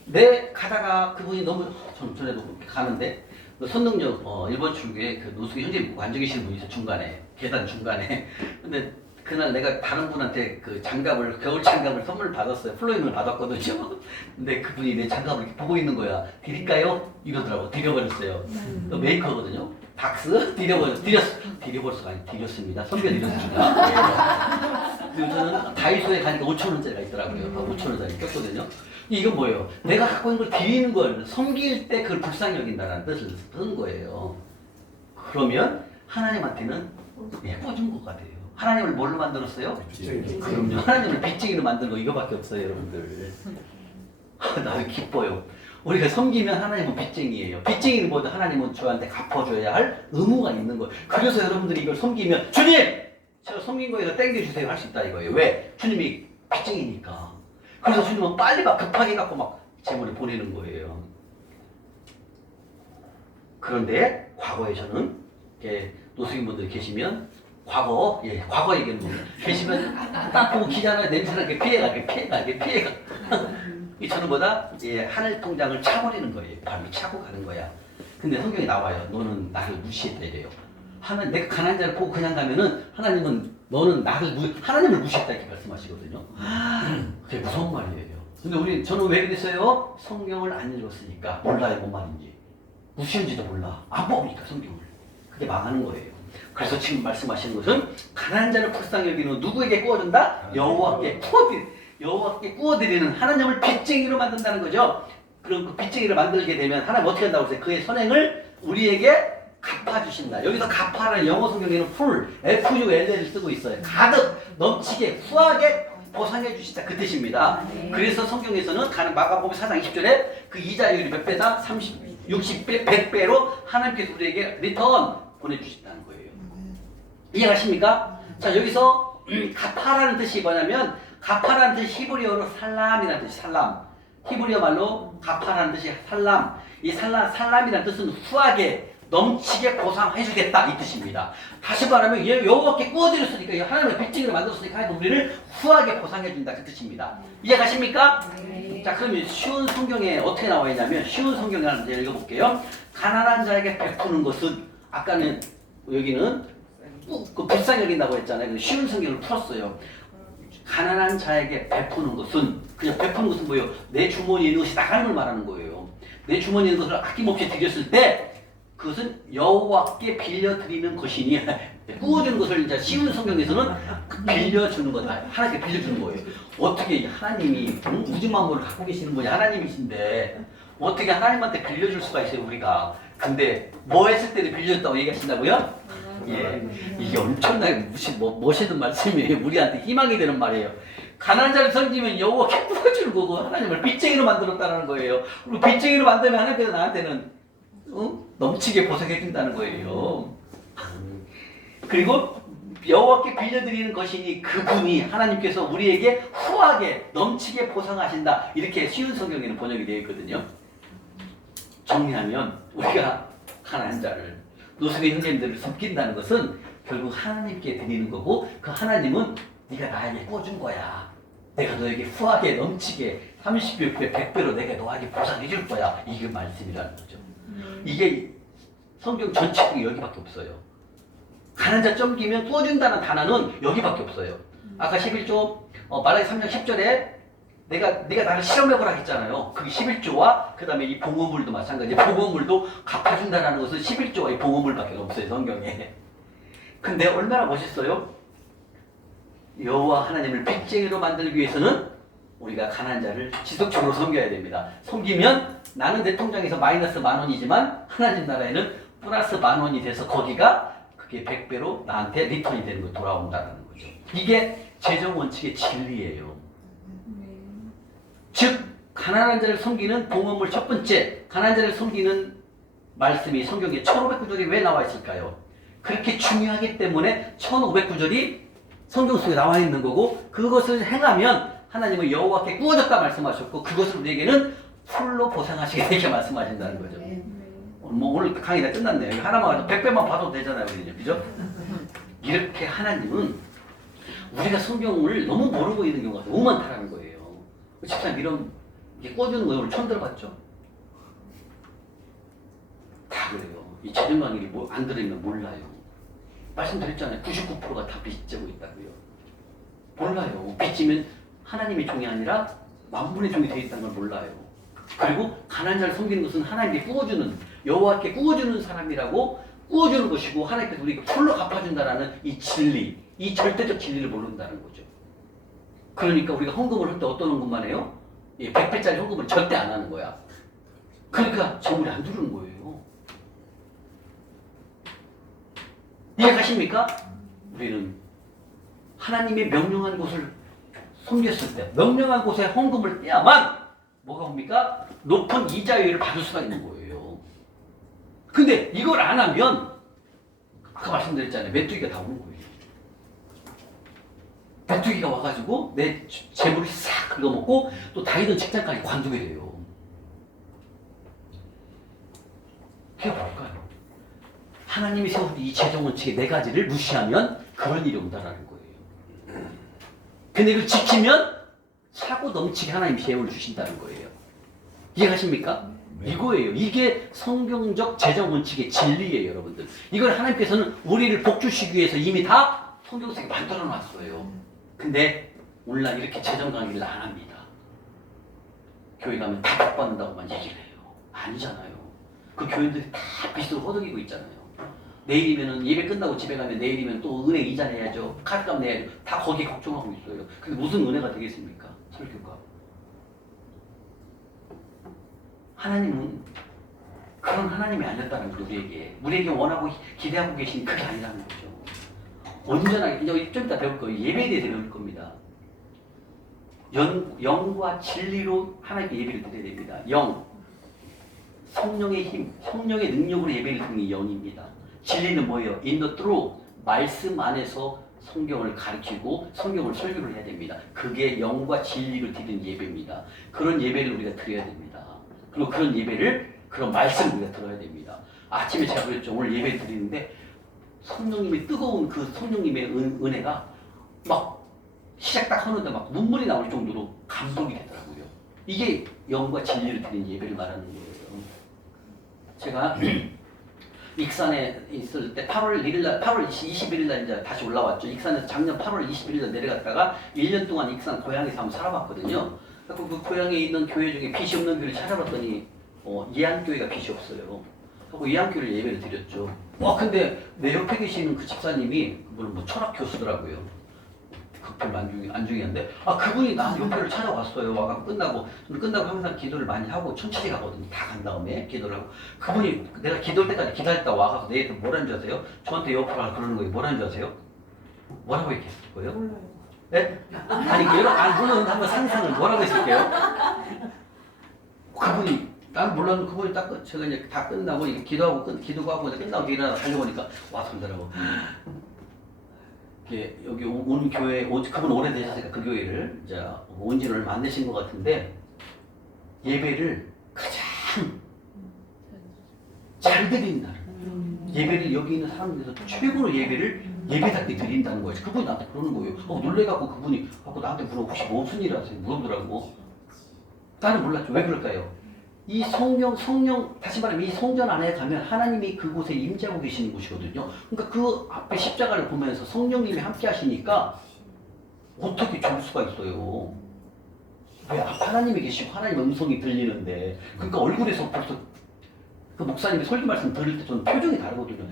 내 가다가 그분이 너무 전에도 그렇게 가는데 손능력 일본 출구에 그 노숙의 형제 앉아 계시는 분이 있어 중간에 계단 중간에. 근데 그날 내가 다른 분한테 그 장갑을 겨울 장갑을 선물 받았어요. 플로잉을 받았거든요. 근데 그분이 내 장갑을 이렇게 보고 있는 거야. 드릴까요? 이러더라고. 드려버렸어요. 또 메이커거든요. 박스 드려버렸어. 아니 드렸습니다. 선배드렸습니다. 그리고 저는 다이소에 가니까 5,000원짜리가 있더라고요. 5,000원짜리 꼈거든요. 이건 뭐예요? 내가 갖고 있는 걸 드리는 걸 섬길 때 그걸 불쌍히 여긴다는 뜻을 쓰는 거예요. 그러면 하나님한테는 예뻐준 것 같아요. 하나님을 뭘로 만들었어요? 그럼요. 하나님을 빚쟁이로 만든 거 이거밖에 없어요, 여러분들. 나도 기뻐요. 우리가 섬기면 하나님은 빚쟁이에요. 빚쟁이는 뭐든 하나님은 저한테 갚아줘야 할 의무가 있는 거예요. 그래서 여러분들이 이걸 섬기면 주님! 제가 섬긴 거에서 땡겨주세요 할 수 있다 이거예요. 왜? 주님이 빚쟁이니까. 그래서 주님은 빨리 막 급하게 갖고 막 재물을 보내는 거예요. 그런데 과거에 저는 노숙인분들이 계시면 과거 얘기하는 겁니다. 계시면 딱 보고 기자나 냄새나게 피해가. 이 저는 뭐다? 하늘 통장을 차버리는 거예요. 발로 차고 가는 거야. 근데 성경에 나와요. 너는 나를 무시했다 이래요. 내가 가난한 자를 보고 그냥 가면은 하나님은 너는 하나님을 무시했다 이렇게 말씀하시거든요. 그게 무서운 말이에요. 근데 저는 왜 그랬어요? 성경을 안 읽었으니까 몰라요, 뭔 말인지. 무시한지도 몰라. 안 뽑으니까 성경을. 그게 망하는 거예요. 그래서 지금 말씀하시는 것은 가난한 자를 불쌍히 여기는 누구에게 구워준다? 여호와께 구워드리는 하나님을 빚쟁이로 만든다는 거죠. 그럼 그 빚쟁이를 만들게 되면 하나님 어떻게 한다고 했어요? 그의 선행을 우리에게 갚아주신다. 여기서 갚아라는 영어 성경에는 full, F-U-L을 쓰고 있어요. 가득, 넘치게, 후하게 보상해 주시다. 그 뜻입니다. 그래서 성경에서는 마가복음 4장 20절에 그 이자율이 몇 배다? 30, 60배, 100배로 하나님께서 우리에게 리턴 보내주신다는 거예요. 이해가십니까? 자, 여기서 갚아라는 뜻이 뭐냐면 갚아라는 뜻이 히브리어로 살람이라는 뜻이 살람. 히브리어 말로 갚아라는 뜻이 살람. 이 살람이라는 뜻은 후하게 넘치게 보상해주겠다 이 뜻입니다. 다시 말하면 여호와께 구워드렸으니까 하나님의 빚쟁이를 만들었으니까 하나님 우리를 후하게 보상해준다 그 뜻입니다. 이해가십니까? 네. 자, 그러면 쉬운 성경에 어떻게 나와 있냐면 쉬운 성경을 하나 읽어볼게요. 가난한 자에게 베푸는 것은 아까는 여기는 그 불쌍히 여긴다고 했잖아요. 쉬운 성경을 풀었어요. 가난한 자에게 베푸는 것은 그냥 베푸는 것은 뭐예요? 내 주머니에 있는 것이 나가는 걸 말하는 거예요. 내 주머니에 있는 것을 아낌없이 드렸을 때 그것은 여호와께 빌려드리는 것이니 구워주는 것을 이제 쉬운 성경에서는 빌려주는 거다. 하나님께 빌려주는 거예요. 어떻게 하나님이 우주 만물을 갖고 계시는 분이 하나님이신데 어떻게 하나님한테 빌려줄 수가 있어요 우리가. 근데 뭐 했을 때도 빌려줬다고 얘기하신다고요? 이게 엄청나게 멋있는 말씀이에요. 우리한테 희망이 되는 말이에요. 가난한 자를 섬기면 여호와께 구워주는 거고 하나님을 빚쟁이로 만들었다는 거예요. 그리고 빚쟁이로 만들면 하나님께서 나한테는 넘치게 보상해 준다는 거예요. 그리고 여호와께 빌려드리는 것이니 그분이 하나님께서 우리에게 후하게 넘치게 보상하신다. 이렇게 쉬운 성경에는 번역이 되어 있거든요. 정리하면 우리가 가난한 자를 노숙의 형제님들을 섬긴다는 것은 결국 하나님께 드리는 거고 그 하나님은 네가 나에게 꿔준 거야. 내가 너에게 후하게 넘치게 30배, 100배로 내가 너에게 보상해 줄 거야. 이게 말씀이라는 거죠. 이게 성경 전체 여기밖에 없어요. 가난한 자 점기면 꾸어준다는 단어는 여기밖에 없어요. 아까 11조 말라기 3장 10절에 내가 나를 실험해보라 했잖아요. 그게 11조와 그 다음에 이 봉헌물도 마찬가지. 봉헌물도 갚아준다는 것은 11조와 이 봉헌물밖에 없어요, 성경에. 근데 얼마나 멋있어요? 여호와 하나님을 빚쟁이로 만들기 위해서는 우리가 가난한 자를 지속적으로 섬겨야 됩니다. 섬기면 나는 내 통장에서 마이너스 10,000원이지만 하나님 나라에는 플러스 10,000원이 돼서 거기가 그게 100배로 나한테 리턴이 되는 거 돌아온다는 거죠. 이게 재정 원칙의 진리예요. 즉 가난한 자를 섬기는 봉헌물 첫 번째, 가난한 자를 섬기는 말씀이 성경에 1500구절이 왜 나와 있을까요? 그렇게 중요하기 때문에 1500구절이 성경 속에 나와 있는 거고, 그것을 행하면 하나님은 여호와께 꾸어졌다 말씀하셨고, 그것을 우리에게는 풀로 보상하시게 되게 말씀하신다는 거죠. 오늘 강의 다 끝났네요. 이거 하나만 100배만 봐도 되잖아요, 그죠? 이렇게 하나님은 우리가 성경을 너무 모르고 있는 경우가 너무 많다는 거예요. 집사님 이런 꿔주는 거 오늘 처음 들어봤죠? 다 그래요. 이 재정 강의를 안 들으면 몰라요. 말씀드렸잖아요. 99%가 다 빚지고 있다고요. 몰라요. 빚지면 하나님의 종이 아니라 만분의 종이 되어 있다는 걸 몰라요. 그리고 가난한 자를 섬기는 것은 하나님께 꾸어주는, 여호와께 꾸어주는 사람이라고 꾸어주는 것이고, 하나님께서 우리가 풀로 갚아준다라는 이 진리, 이 절대적 진리를 모른다는 거죠. 그러니까 우리가 헌금을 할 때 어떤 헌금만 해요? 100배짜리 헌금을 절대 안 하는 거야. 그러니까 정물이 안 들어오는 거예요. 이해가십니까? 우리는 하나님의 명령한 곳을 섬겼을 때, 명령한 곳에 헌금을 떼야만 뭐가 옵니까? 높은 이자율을 받을 수가 있는 거예요. 근데 이걸 안 하면 아까 말씀드렸잖아요. 메뚜기가 다 오는 거예요. 메뚜기가 와가지고 내 재물을 싹 긁어먹고 또 다니던 직장까지 관두게 돼요. 그게 뭘까요? 하나님이 세운 이 재정 원칙의 4가지를 무시하면 그런 일이 온다라는 거예요. 근데 이걸 지키면 차고 넘치게 하나님이 재물을 주신다는 거예요. 이해가십니까? 네. 이거예요. 이게 성경적 재정 원칙의 진리예요, 여러분들. 이걸 하나님께서는 우리를 복주시기 위해서 이미 다 성경 속에 만들어 놨어요. 근데 오늘날 이렇게 재정 강의를 안 합니다. 교회 가면 다 복받는다고만 얘기를 해요. 아니잖아요. 그 교인들이 다 빚으로 허덕이고 있잖아요. 내일이면은 예배 끝나고 집에 가면 내일이면 또 은행 이자 내야죠. 카드값 내야죠. 다 거기에 걱정하고 있어요. 근데 무슨 은혜가 되겠습니까? 설교가. 하나님은 그런 하나님이 아니었다는 거죠, 우리에게. 우리에게 원하고 기대하고 계신 그게 아니라는 거죠. 온전하게, 이제 좀 이따 배울 거예요. 예배에 대해서 배울 겁니다. 영과 진리로 하나님께 예배를 드려야 됩니다. 영, 성령의 힘, 성령의 능력으로 예배를 드리는 게 영입니다. 진리는 뭐예요? In the truth, 말씀 안에서 성경을 가르치고 성경을 설교를 해야 됩니다. 그게 영과 진리를 드리는 예배입니다. 그런 예배를 우리가 드려야 됩니다. 그리고 그런 예배를, 그런 말씀을 우리가 들어야 됩니다. 아침에 제가 그랬죠. 오늘 예배 드리는데 성령님의 뜨거운 그 성령님의 은혜가 막 시작 딱 하는데 막 눈물이 나올 정도로 감동이 되더라고요. 이게 영과 진리를 드리는 예배를 말하는 거예요. 제가 익산에 있을 때 8월 21일 날 이제 다시 올라왔죠. 익산에서 작년 8월 21일 날 내려갔다가 1년 동안 익산 고향에서 한번 살아봤거든요. 그 고향에 있는 교회 중에 빚이 없는 교회를 찾아봤더니 예안교회가 빚이 없어요. 하고 예안교회를 예배를 드렸죠. 근데 내 옆에 계시는 그 집사님이 물론 뭐 철학 교수더라고요. 별로 안 중요한데 그분이 나 옆에를 찾아왔어요. 와가 끝나고 항상 기도를 많이 하고 천천히 가거든요. 다 간 다음에 기도를 하고 그분이 내가 기도할 때까지 기다렸다 와가서 내 옆에 뭐라는 줄 아세요? 저한테 옆으로 그러는 거예요. 뭐라는 줄 아세요? 뭐라고 했겠을 거예요? 몰라요. 네? 아니 물론 한번 상상을 뭐라고 했을게요? 그분이 난 몰랐는데 그분이 딱 제가 이제 다 끝나고 기도하고 끝나고 일어나 달려보니까 와서 그러더라고. 여기 오는 교회, 그분 오래되셨으니까 그 교회를 이제 온 지를 얼마 안 되신 것 같은데 예배를 가장 잘 드린다는 예배를 여기 있는 사람들에서 최고로 예배답게 드린다는 거예요. 그분이 나한테 그러는 거예요. 놀래갖고 그분이 나한테 물어 혹시 무슨 일 하세요? 물어보더라고. 나는 몰랐죠. 왜 그럴까요? 이 성령 다시 말하면 이 성전 안에 가면 하나님이 그곳에 임재하고 계시는 곳이거든요. 그러니까 그 앞에 십자가를 보면서 성령님이 함께 하시니까 어떻게 좋을 수가 있어요. 왜 하나님이 계시고 하나님 음성이 들리는데 그러니까 얼굴에서 벌써 그 목사님이 설교 말씀 들을 때 저는 표정이 다르거든요.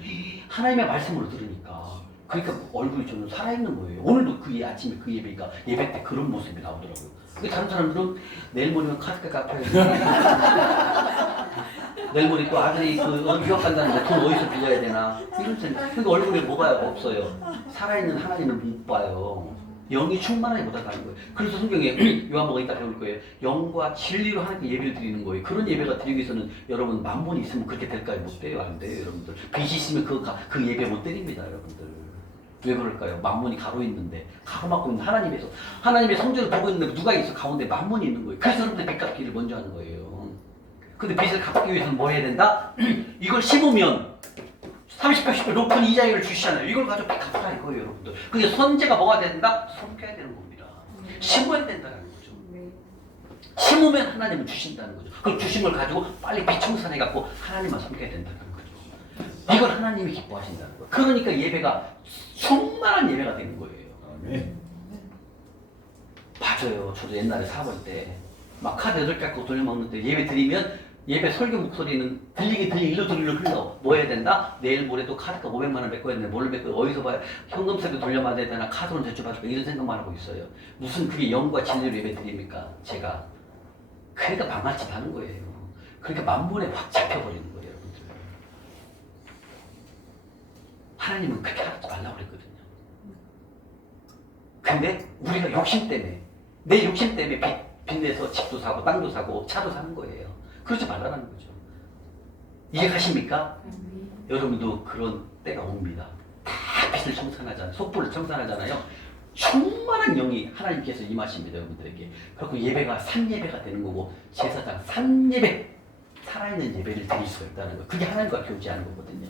하나님의 말씀으로 들으니까 그러니까 얼굴이 저는 살아있는 거예요. 오늘도 그 아침에 그 예배가 예배 때 그런 모습이 나오더라고요. 근데 다른 사람들은 내일 모레면 카드가 갚아야 되나 내일 모레 또 아들이 유학 간다는데 돈 어디서 빌려야 되나 이런 생각. 근데 얼굴에 뭐가 없어요. 살아있는 하나님을 못 봐요. 영이 충만하지 못하다는 거예요. 그래서 성경에 요한복음 이따 배울 거예요. 영과 진리로 하나님께 예배를 드리는 거예요. 그런 예배가 드리기 위해서는 여러분 만본이 있으면 그렇게 될까요? 못 돼요. 안 돼요. 여러분들. 빚이 있으면 그 예배 못 드립니다. 여러분들. 왜 그럴까요? 만문이 가로 있는데 가로 막고 있는 하나님에서 하나님의 성전을 보고 있는데 누가 있어? 가운데 만문이 있는 거예요. 그래서 여러분들 빚 갚기를 먼저 하는 거예요. 근데 빚을 갚기 위해서는 뭐 해야 된다? 이걸 심으면 30%, 80% 높은 이자율을 주시잖아요. 이걸 가지고 빚 갚으라 이거예요, 여러분들. 근데 선제가 뭐가 된다? 섬겨야 되는 겁니다. 심어야 된다는 거죠. 심으면 하나님은 주신다는 거죠. 그걸 주신 걸 가지고 빨리 빚 청산해갖고 하나님만 섬겨야 된다는 거죠. 이걸 하나님이 기뻐하신다는 거예요. 그러니까 예배가 충만한 예배가 되는 거예요. 네. 맞아요. 저도 옛날에 사볼 때 막 카드 8개 갖고 돌려먹는데 예배 드리면 예배 설교 목소리는 들리긴 일로 흘러. 뭐 해야 된다? 내일 모레도 카드가 500만 원 메꿔야 되는데 뭘 메꿔? 어디서 봐야 현금세도 돌려받아야 되나? 카드로 대출받을까? 이런 생각만 하고 있어요. 무슨 그게 영과 진리로 예배 드립니까? 제가. 그러니까 망할 짓 하는 거예요. 그러니까 만문에 확 잡혀버리는 거예요. 여러분들. 하나님은 그렇게 하지 말라고 그랬거든요. 근데 우리가 욕심 때문에 내 욕심 때문에 빚내서 집도 사고 땅도 사고 차도 사는 거예요. 그러지 말라는 거죠. 이해가십니까? 여러분도 그런 때가 옵니다. 다 빚을 청산하잖아요. 속보를 청산하잖아요. 충만한 영이 하나님께서 임하십니다. 여러분들에게. 그리고 예배가 산예배가 되는 거고 제사장 산예배 살아있는 예배를 드릴 수가 있다는 거. 그게 하나님과 교제하는 거거든요.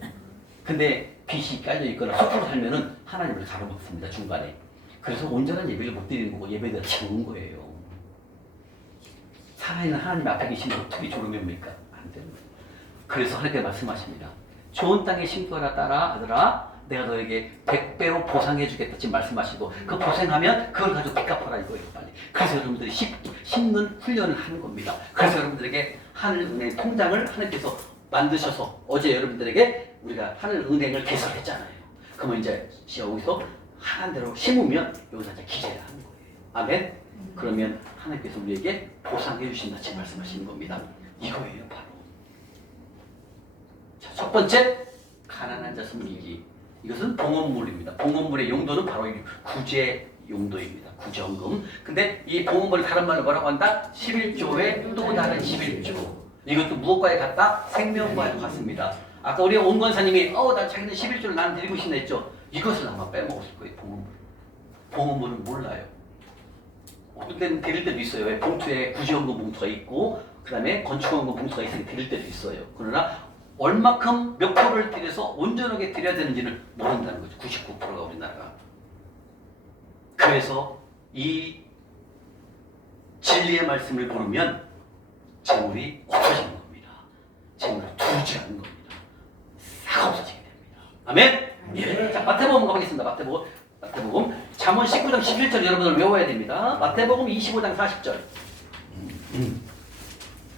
근데 빚이 깔려 있거나 속보로 살면은 하나님을 가로막습니다. 중간에. 그래서 온전한 예배를 못 드리는 거고 예배가 적은 거예요. 살아있는 하나님 앞에 계시면 어떻게 졸음입니까? 안 되는 거예요. 그래서 하나님께서 말씀하십니다. 좋은 땅에 심거나 따라 아들아 내가 너에게 100배로 보상해 주겠다 지금 말씀하시고 그 보상하면 그걸 가지고 빚 갚아라 이거예요 빨리. 그래서 여러분들이 심는 훈련을 하는 겁니다. 그래서 여러분들에게 하늘은행 통장을 하나님께서 만드셔서 어제 여러분들에게 우리가 하늘은행을 개설했잖아요. 그러면 이제 여기서 하는 대로 심으면 여기서 이제 기재를 하는 거예요. 아멘. 그러면 하나님께서 우리에게 보상해 주신다 지금 말씀하시는 겁니다. 이거예요 바로. 자, 첫 번째 가난한 자 섬기기. 이것은 봉헌물입니다. 봉헌물의 용도는 바로 구제 용도입니다. 구제헌금. 근데 이 봉헌물을 다른 말로 뭐라고 한다? 11조의 또 다른 11조. 이것도 무엇과에 같다? 생명과에 같습니다. 아까 우리 온 권사님이 난 자기는 11조를 난 드리고 싶다 했죠. 이것을 아마 빼먹었을 거예요. 봉헌물. 봉헌물은 몰라요. 어떤 때는 드릴 때도 있어요. 왜? 봉투에 구제헌금 봉투가 있고 그 다음에 건축헌금 봉투가 있으니 드릴 때도 있어요. 그러나 얼마큼 몇 프로를 드려서 온전하게 드려야 되는지를 모른다는 거죠. 99%가 우리나라가. 그래서 이 진리의 말씀을 모르면 재물이 없어지는 겁니다. 재물을 두지 않는 겁니다. 싹 없어지게 됩니다. 아멘? 예. 자, 마태복음 가보겠습니다. 마태복음. 잠언 19장 11절 여러분들 외워야 됩니다. 마태복음 25장 40절.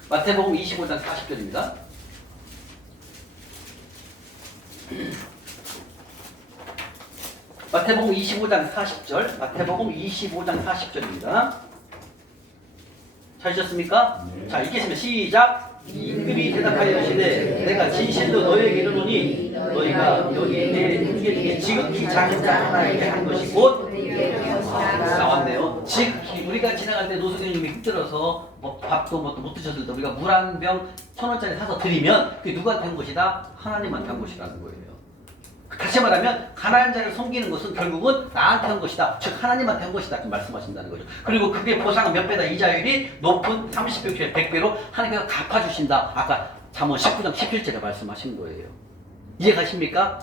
마태복음 25장 40절입니다. 마태복음 25장 40절. 마태복음 25장 40절입니다. 찾으셨습니까? 네. 자, 읽겠습니다. 시작. 임금이 대답하여 이르시되 내가 진실로 너희에게 이르노니 너희가 여기 내 문제 중에 지극히 작은 자 하나에게 한 것이 곧 나왔네요. 지극히 우리가 지나갈 때 노숙인님이 힘들어서 뭐 밥도 못 드셨을 때 우리가 물 한 병 1,000원짜리 사서 드리면 그게 누구한테 한 것이다? 하나님한테 한 것이라는 거예요. 다시 말하면 가난한 자를 섬기는 것은 결국은 나한테 한 것이다. 즉 하나님한테 한 것이다. 이렇게 말씀하신다는 거죠. 그리고 그게 보상은 몇 배다? 이자율이 높은 30배, 100배로 하나님께서 갚아주신다. 아까 잠언 19장 17절에 말씀하신 거예요. 이해가십니까?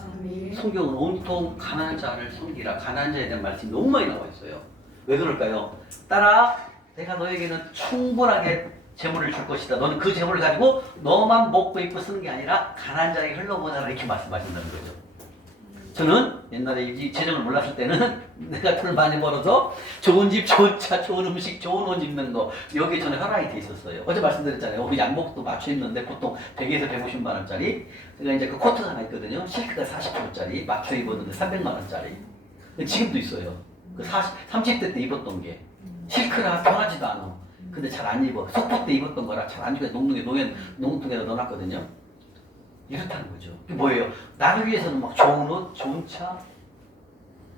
성경은 온통 가난한 자를 섬기라. 가난한 자에 대한 말씀이 너무 많이 나와 있어요. 왜 그럴까요? 따라 내가 너에게는 충분하게 재물을 줄 것이다. 너는 그 재물을 가지고 너만 먹고 입고 쓰는 게 아니라 가난한 자에게 흘러보내라 이렇게 말씀하신다는 거죠. 저는 옛날에 이 재정을 몰랐을 때는 내가 돈을 많이 벌어서 좋은 집, 좋은 차, 좋은 음식, 좋은 옷 입는 거 여기에 저는 혈안이 돼 있었어요. 어제 말씀드렸잖아요. 양복도 맞춰 입는데 보통 100에서 150만 원짜리. 그러니까 이제 그 코트가 하나 있거든요. 실크가 40kg짜리 맞춰 입었는데 300만 원짜리. 지금도 있어요. 그 30대 때 입었던 게 실크라 편하지도 않아. 근데 잘 안 입어. 속보 때 입었던 거라 잘 안 입어. 농통에다 넣어놨거든요. 이렇다는 거죠. 그게 뭐예요? 나를 위해서는 막 좋은 옷, 좋은 차,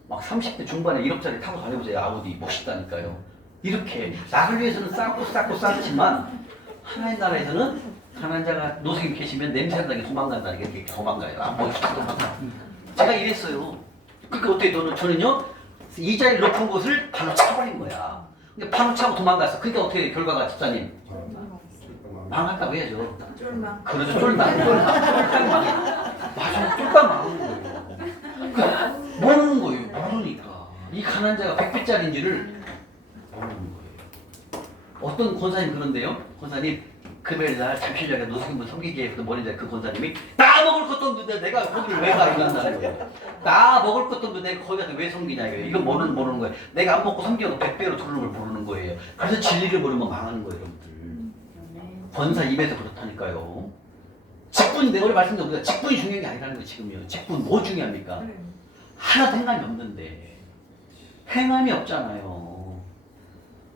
막 30대 중반에 1억짜리 타고 다녀보세요. 아우디 멋있다니까요. 이렇게 나를 위해서는 쌓지만 하나님 나라에서는 가난한 자가 노숙인 계시면 냄새나게 도망간다는 게 이렇게 도망가요. 안 보이시죠? 도망가. 제가 이랬어요. 그러니까 어떻게 저는요 이자를 높은 곳을 발로 차버린 거야. 근데 발로 차고 도망갔어. 그러니까 어떻게 결과가 집사님? 망했다고 해야죠. 쫄망. 그러죠. 쫄딱 망해. 맞아. 쫄딱 망하는 거예요. 그러니까 모르는 거예요. 모르니까. 이 가난한 자가 100배짜리인지를 모르는 거예요. 어떤 권사님 그런데요. 권사님 금요일날 잠실역에 노숙인분 섬기기에 머리인데 그 권사님이 나 먹을 것도 없는데 내가 거기를 왜 가? 이런다는 거예요. 나 먹을 것도 없는데 내가 거기 가서 왜 섬기냐 이거예요. 이건 모르는 거예요. 내가 안 먹고 섬겨도 100배로 두르는 걸 모르는 거예요. 그래서 진리를 모르면 망하는 거예요. 여러분들. 권사 입에서 그렇다니까요. 직분인데 우리 말씀드렸는데 직분이 중요한 게 아니라는 거예요. 지금요. 직분 뭐 중요합니까? 하나도 행함이 없는데 행함이 없잖아요.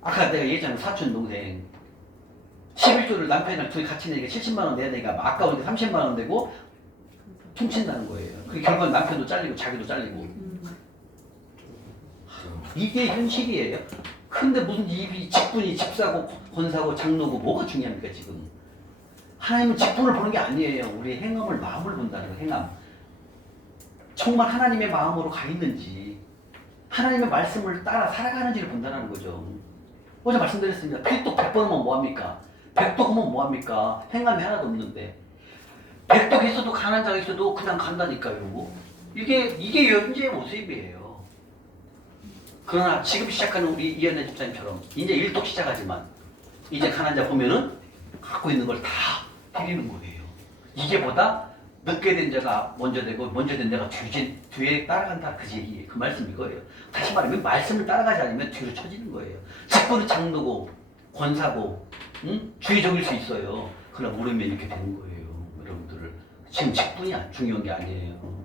아까 내가 얘기했잖아요. 사촌 동생 11조를 남편이랑 둘이 같이 내니까 70만 원 내야 되니까 아까운데 30만 원 되고 퉁친다는 거예요. 그 결과는 남편도 잘리고 자기도 잘리고 이게 현실이에요. 근데 무슨 이 직분이 집사고 권사고 장로고 뭐가 중요합니까 지금? 하나님은 직분을 보는 게 아니에요. 우리의 행함을 마음을 본다는 거예요. 행함. 정말 하나님의 마음으로 가 있는지 하나님의 말씀을 따라 살아가는지를 본다는 거죠. 어제 말씀드렸습니다. 필독 100번이면 뭐합니까? 100독하면 뭐합니까? 행함이 하나도 없는데 100독 있어도 가난한 자가 있어도 그냥 간다니까요. 이게 현재의 모습이에요. 그러나 지금 시작하는 우리 이현애 집사님처럼 이제 1독 시작하지만 이제 가난한 자 보면은 갖고 있는 걸 다 드리는 거예요. 이게 보다 늦게 된 자가 먼저 되고 먼저 된 자가 뒤에 따라간다 그 말씀 이거예요. 다시 말하면 말씀을 따라가지 않으면 뒤로 쳐지는 거예요. 직분은 장로고 권사고 주의적일 수 있어요. 그러나 모르면 이렇게 되는 거예요. 여러분들 지금 직분이 중요한 게 아니에요.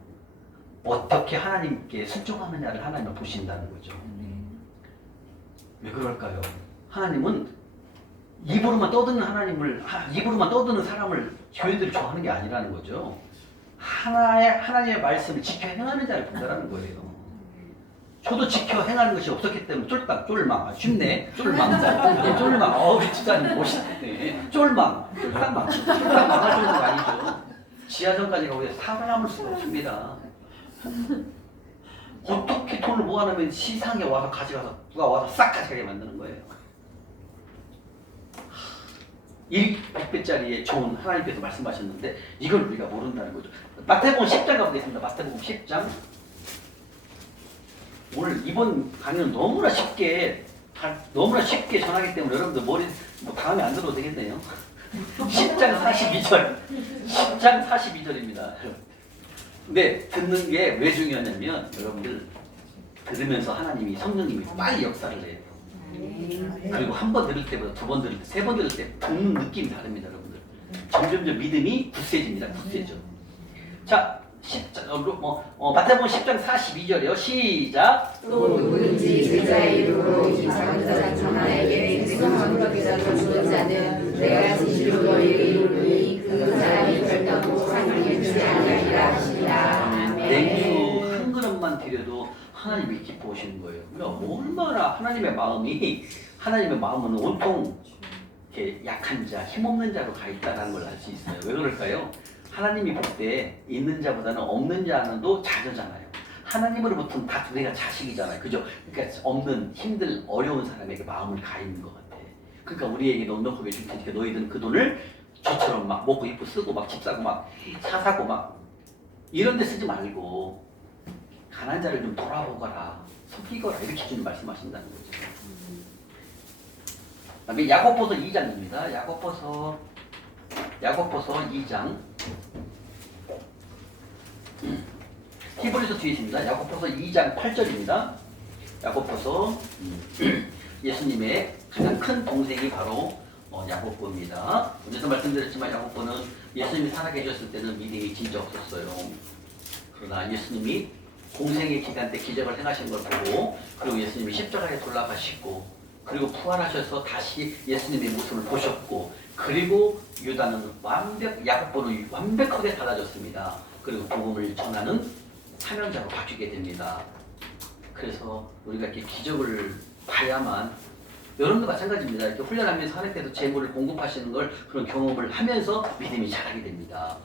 어떻게 하나님께 순종하느냐를 하나님은 보신다는 거죠. 왜 그럴까요? 하나님은 입으로만 떠드는 사람을 교인들이 좋아하는 게 아니라는 거죠. 하나님의 말씀을 지켜 행하는 자를 본다는 거예요. 저도 지켜 행하는 것이 없었기 때문에 쫄망 쉽네. 쫄망 우리 집사님 멋있네. 쫄망 망할 정도가 아니죠. 지하철까지 가고 살아남을 수가 없습니다. 어떻게 돈을 모아놓으면 시상에 와서 가져가서 누가 와서 싹 가져가게 만드는 거예요. 이 100배짜리의 좋은 하나님께서 말씀하셨는데 이걸 우리가 모른다는 거죠. 마태복음 10장 가보겠습니다. 마태복음 10장. 오늘 이번 강의는 너무나 쉽게 전하기 때문에 여러분들 머리 다음에 안 들어도 되겠네요. 10장 42절. 10장 42절입니다. 근데 듣는 게 왜 중요하냐면 여러분들 들으면서 하나님이 성령님이 빨리 역사를 해요. 그리고 한 번 들을 때보다 두 번 들을 때, 세 번 들을 때 듣는 느낌이 다릅니다, 여러분들. 점점점 믿음이 굳세집니다. 굳세져. 자, 마태복음 10장 42절이요. 시작. 또 누구든지 제자의 이름으로 이 작은 자 중 하나에게 생명을 얻게 주는 자는 내가 진실로 너희에게 이르노니 그 사람이 결단코 상을 주지 아니하리라 하시니라. 냉수 한 그릇만 드려도 하나님이 기뻐하시는 거예요. 그러니까 얼마나 하나님의 마음은 온통 이렇게 약한 자, 힘없는 자로 가 있다는 걸 알 수 있어요. 왜 그럴까요? 하나님이 볼 때 있는 자보다는 없는 자는도 자녀잖아요. 하나님으로부터는 다 우리가 자식이잖아요. 그죠? 그러니까 없는, 힘든, 어려운 사람에게 마음을 가 있는 것 같아. 그러니까 우리에게 넉넉하게 줄 테니까 너희들은 그 돈을 저처럼 막 먹고 입고 쓰고 막 집 사고 막 차 사고 막 이런 데 쓰지 말고 가난한 자를 좀 돌아보거라, 섬기거라 이렇게 주님 말씀하신다는 거죠. 그다음에 야고보서 2장입니다. 야고보서 2장. 히브리서 뒤에 있습니다. 야고보서 2장 8절입니다. 야고보서 예수님의 가장 큰 동생이 바로 야고보입니다. 오늘도 말씀드렸지만 야고보는 예수님이 살아계셨을 때는 믿음이 진짜 없었어요. 그러나 예수님이 공생의 기간 때 기적을 행하신 걸 보고 그리고 예수님이 십자가에 돌아가시고 그리고 부활하셔서 다시 예수님의 모습을 보셨고 그리고 유다는 야고보는 완벽하게 달라졌습니다. 그리고 복음을 전하는 사명자로 바뀌게 됩니다. 그래서 우리가 이렇게 기적을 봐야만 여러분도 마찬가지입니다. 이렇게 훈련하면서 하는 때도 재물을 공급하시는 걸 그런 경험을 하면서 믿음이 자라게 됩니다.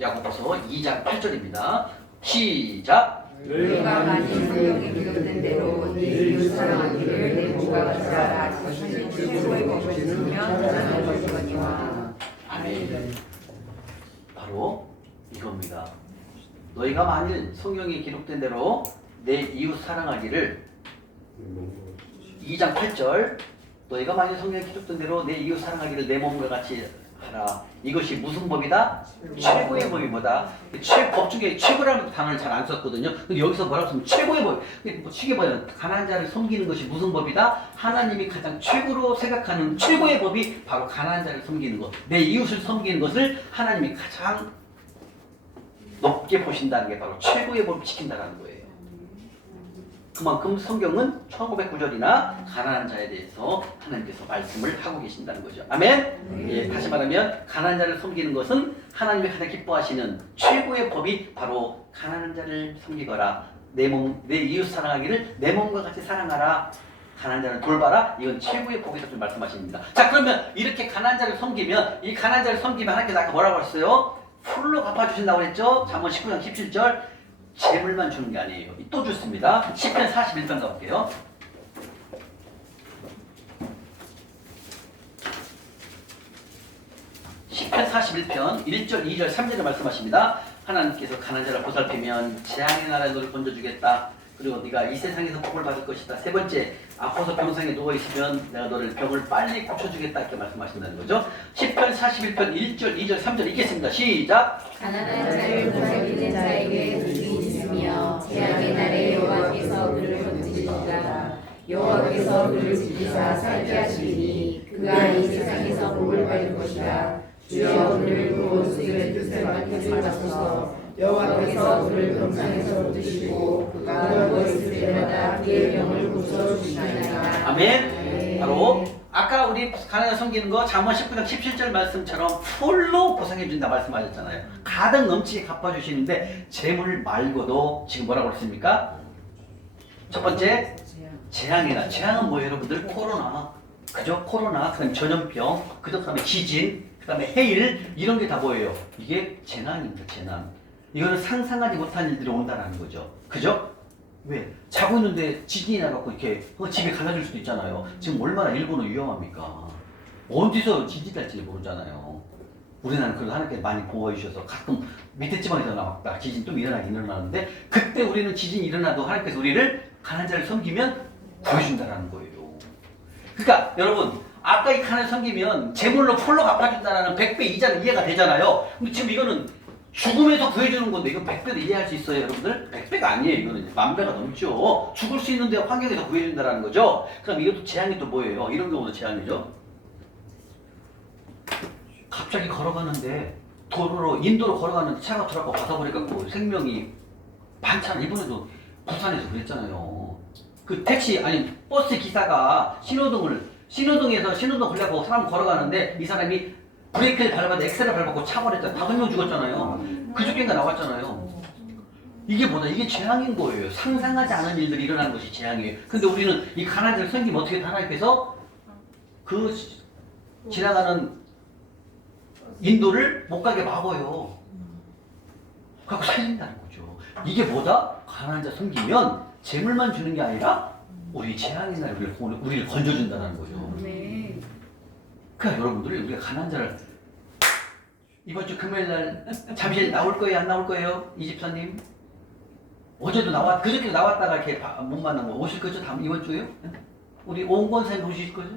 야고보서 2장 8절입니다. 시작. 너희가 만일 성경에 기록된 대로 네 이웃 사랑하기를 내 몸과 같이 하라. 자신의 최고의 법을 지키면 너는 벌거니와. 아멘. 바로 이겁니다. 너희가 만일 성경에 기록된 대로 내 이웃 사랑하기를 2장 8절 너희가 만일 성경에 기록된 대로 내 이웃 사랑하기를 내 몸과 같이 하라. 이것이 무슨 법이다? 최고의 법이보다. 법 중에 최고라는 단어를 잘 안 썼거든요. 근데 여기서 뭐라고 쓰면 최고의 법. 뭐 쉽게 말하면 가난한 자를 섬기는 것이 무슨 법이다? 하나님이 가장 최고로 생각하는 최고의 법이 바로 가난한 자를 섬기는 것. 내 이웃을 섬기는 것을 하나님이 가장 높게 보신다는 게 바로 최고의 법을 지킨다는 거예요. 그만큼 성경은 1500구절이나 가난한 자에 대해서 하나님께서 말씀을 하고 계신다는 거죠. 아멘? 예, 다시 말하면 가난한 자를 섬기는 것은 하나님이 가장 기뻐하시는 최고의 법이 바로 가난한 자를 섬기거라. 내 이웃 사랑하기를 내 몸과 같이 사랑하라. 가난한 자를 돌봐라. 이건 최고의 복이다 좀 말씀하십니다. 자, 그러면 이렇게 가난한 자를 섬기면 이 가난한 자를 섬기면 하나님께서 아까 뭐라고 했어요? 풀로 갚아주신다고 그랬죠? 잠언 19장 17절 재물만 주는 게 아니에요. 또 주습니다. 시편 41편 가볼게요. 시편 41편 1절, 2절, 3절에 말씀하십니다. 하나님께서 가난한 자를 보살피면 재앙의 나라에 너를 건져주겠다. 그리고 네가 이 세상에서 복을 받을 것이다. 세 번째, 아파서 병상에 누워있으면 내가 너를 병을 빨리 고쳐주겠다. 이렇게 말씀하신다는 거죠. 시편 41편 1절, 2절, 3절 읽겠습니다. 시작! 가난한 자를 보살피는 자에게 복이 있으며 재앙의 날에 여호와께서 그를 건지시리라. 여호와께서 그를 지키사 살게 하시리니 그가 이 세상에서 복을 받을 것이다. 주여 그를 구원수의 뜻을 맡겨주옵소서. 여호와께서 그를 병상에서 얻으시고 그가 누워있을 때마다 그의 병을 고쳐주시나이다. 아멘. 바로 아까 우리 가난한 섬기는 거 잠언 19장 17절 말씀처럼 풀로 보상해 준다 말씀하셨잖아요. 가득 넘치게 갚아주시는데 재물 말고도 지금 뭐라고 그랬습니까? 첫 번째 재앙이나 재앙은 뭐예요 여러분들? 코로나, 그죠? 코로나, 그다음에 전염병, 그다음에 지진, 그다음에 해일 이런 게 다 뭐예요? 이게 재난입니다. 재난. 이거는 상상하지 못한 일들이 온다라는 거죠. 그죠? 왜? 자고 있는데 지진이 나갖고 이렇게 집에 갈라질 수도 있잖아요. 지금 얼마나 일본은 위험합니까? 어디서 지진이 날지 모르잖아요. 우리나라는 그래도 하나님께서 많이 보호해 주셔서 가끔 밑에 지방에서 나왔다 지진 좀 일어나긴 일어나는데 그때 우리는 지진이 일어나도 하나님께서 우리를 가난한 자를 섬기면 구해준다라는 거예요. 그러니까 여러분 아까 이 가난을 섬기면 재물로 풀로 갚아준다라는 100배 이자는 이해가 되잖아요. 근데 지금 이거는 죽음에서 구해주는 건데 이건 100배도 이해할 수 있어요 여러분들? 100배가 아니에요. 이거는 10,000배가 넘죠. 죽을 수 있는데 환경에서 구해준다는 거죠. 그럼 이것도 재앙이 또 뭐예요? 이런 경우도 재앙이죠. 갑자기 걸어가는데 도로로 인도로 걸어가는데 차가 들어가고 받아버려갖고 생명이 많잖아. 이번에도 부산에서 그랬잖아요. 그 택시 아니 버스 기사가 신호등에서 신호등 걸려고 사람 걸어가는데 이 사람이 브레이크를 밟았는데 엑셀을 밟았고 차버렸잖아. 5명 죽었잖아요. 그저께인가 나왔잖아요. 이게 뭐다? 이게 재앙인 거예요. 상상하지 않은 일들이 일어나는 것이 재앙이에요. 근데 우리는 이 가난한 자를 섬기면 어떻게 하나님께서 그 지나가는 인도를 못 가게 막아요. 그래서 살린다는 거죠. 이게 뭐다? 가난한 자 섬기면 재물만 주는 게 아니라 우리 재앙의 날 우리를 건져준다는 거죠. 그러니까 여러분들이 우리가 가난한 자를 이번 주 금요일 날 잠시 나올 거예요? 안 나올 거예요? 이 집사님? 어제도 그저께도 나왔다가 이렇게 못 만난 거 오실 거죠? 이번 주에요? 우리 오은권 선생님 오실 거죠?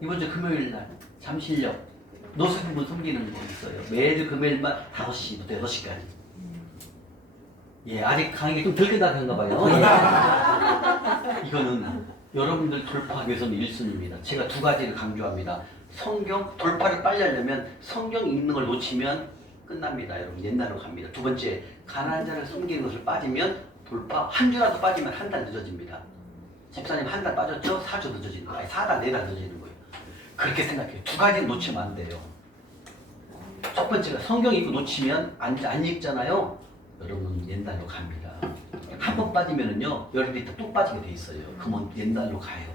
이번 주 금요일 날 잠실역 노숙인분 섬기는 거 있어요. 매주 금요일만 5시부터 6시까지. 예, 아직 강의가 좀 덜 끝나서 그런가 봐요. 예. 이거는 여러분들 돌파하기 위해서는 1순위입니다. 제가 두 가지를 강조합니다. 성경, 돌파를 빨리 하려면 성경 읽는 걸 놓치면 끝납니다. 여러분, 옛날로 갑니다. 두 번째, 가난한 자를 섬기는 것을 빠지면 돌파, 한 주라도 빠지면 한 달 늦어집니다. 집사님 한 달 빠졌죠? 4주 늦어지는 거예요. 아니, 4달, 4달 늦어지는 거예요. 그렇게 생각해요. 두 가지는 놓치면 안 돼요. 첫 번째가 성경 읽고 놓치면 안 읽잖아요. 여러분 옛날로 갑니다. 한 번 빠지면은요 여러분이 또 빠지게 돼 있어요. 그러면 옛날로 가요.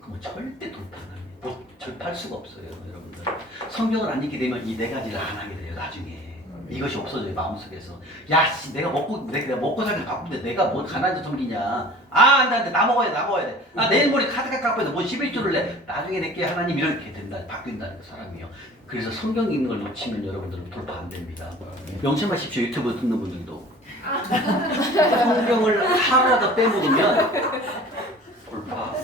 그러면 절대 돌파는 절파할 수가 없어요, 여러분들. 성경을 안 읽게 되면 이 네 가지를 안 하게 돼요, 나중에. 이것이 없어져요, 마음속에서. 야, 씨, 내가 먹고 살기 바쁜데 내가 뭐 가난한 섬기냐. 아, 안 돼, 나 먹어야 돼. 아, 내일 모레 카드가 깎아야 뭐 11조를 내. 나중에 낼게 하나님 이렇게 된다, 바뀐다는 사람이요. 그래서 성경 읽는 걸 놓치면 여러분들은 돌파 안 됩니다. 명심하십시오, 유튜브 듣는 분들도. 성경을 하루라도 빼먹으면 돌파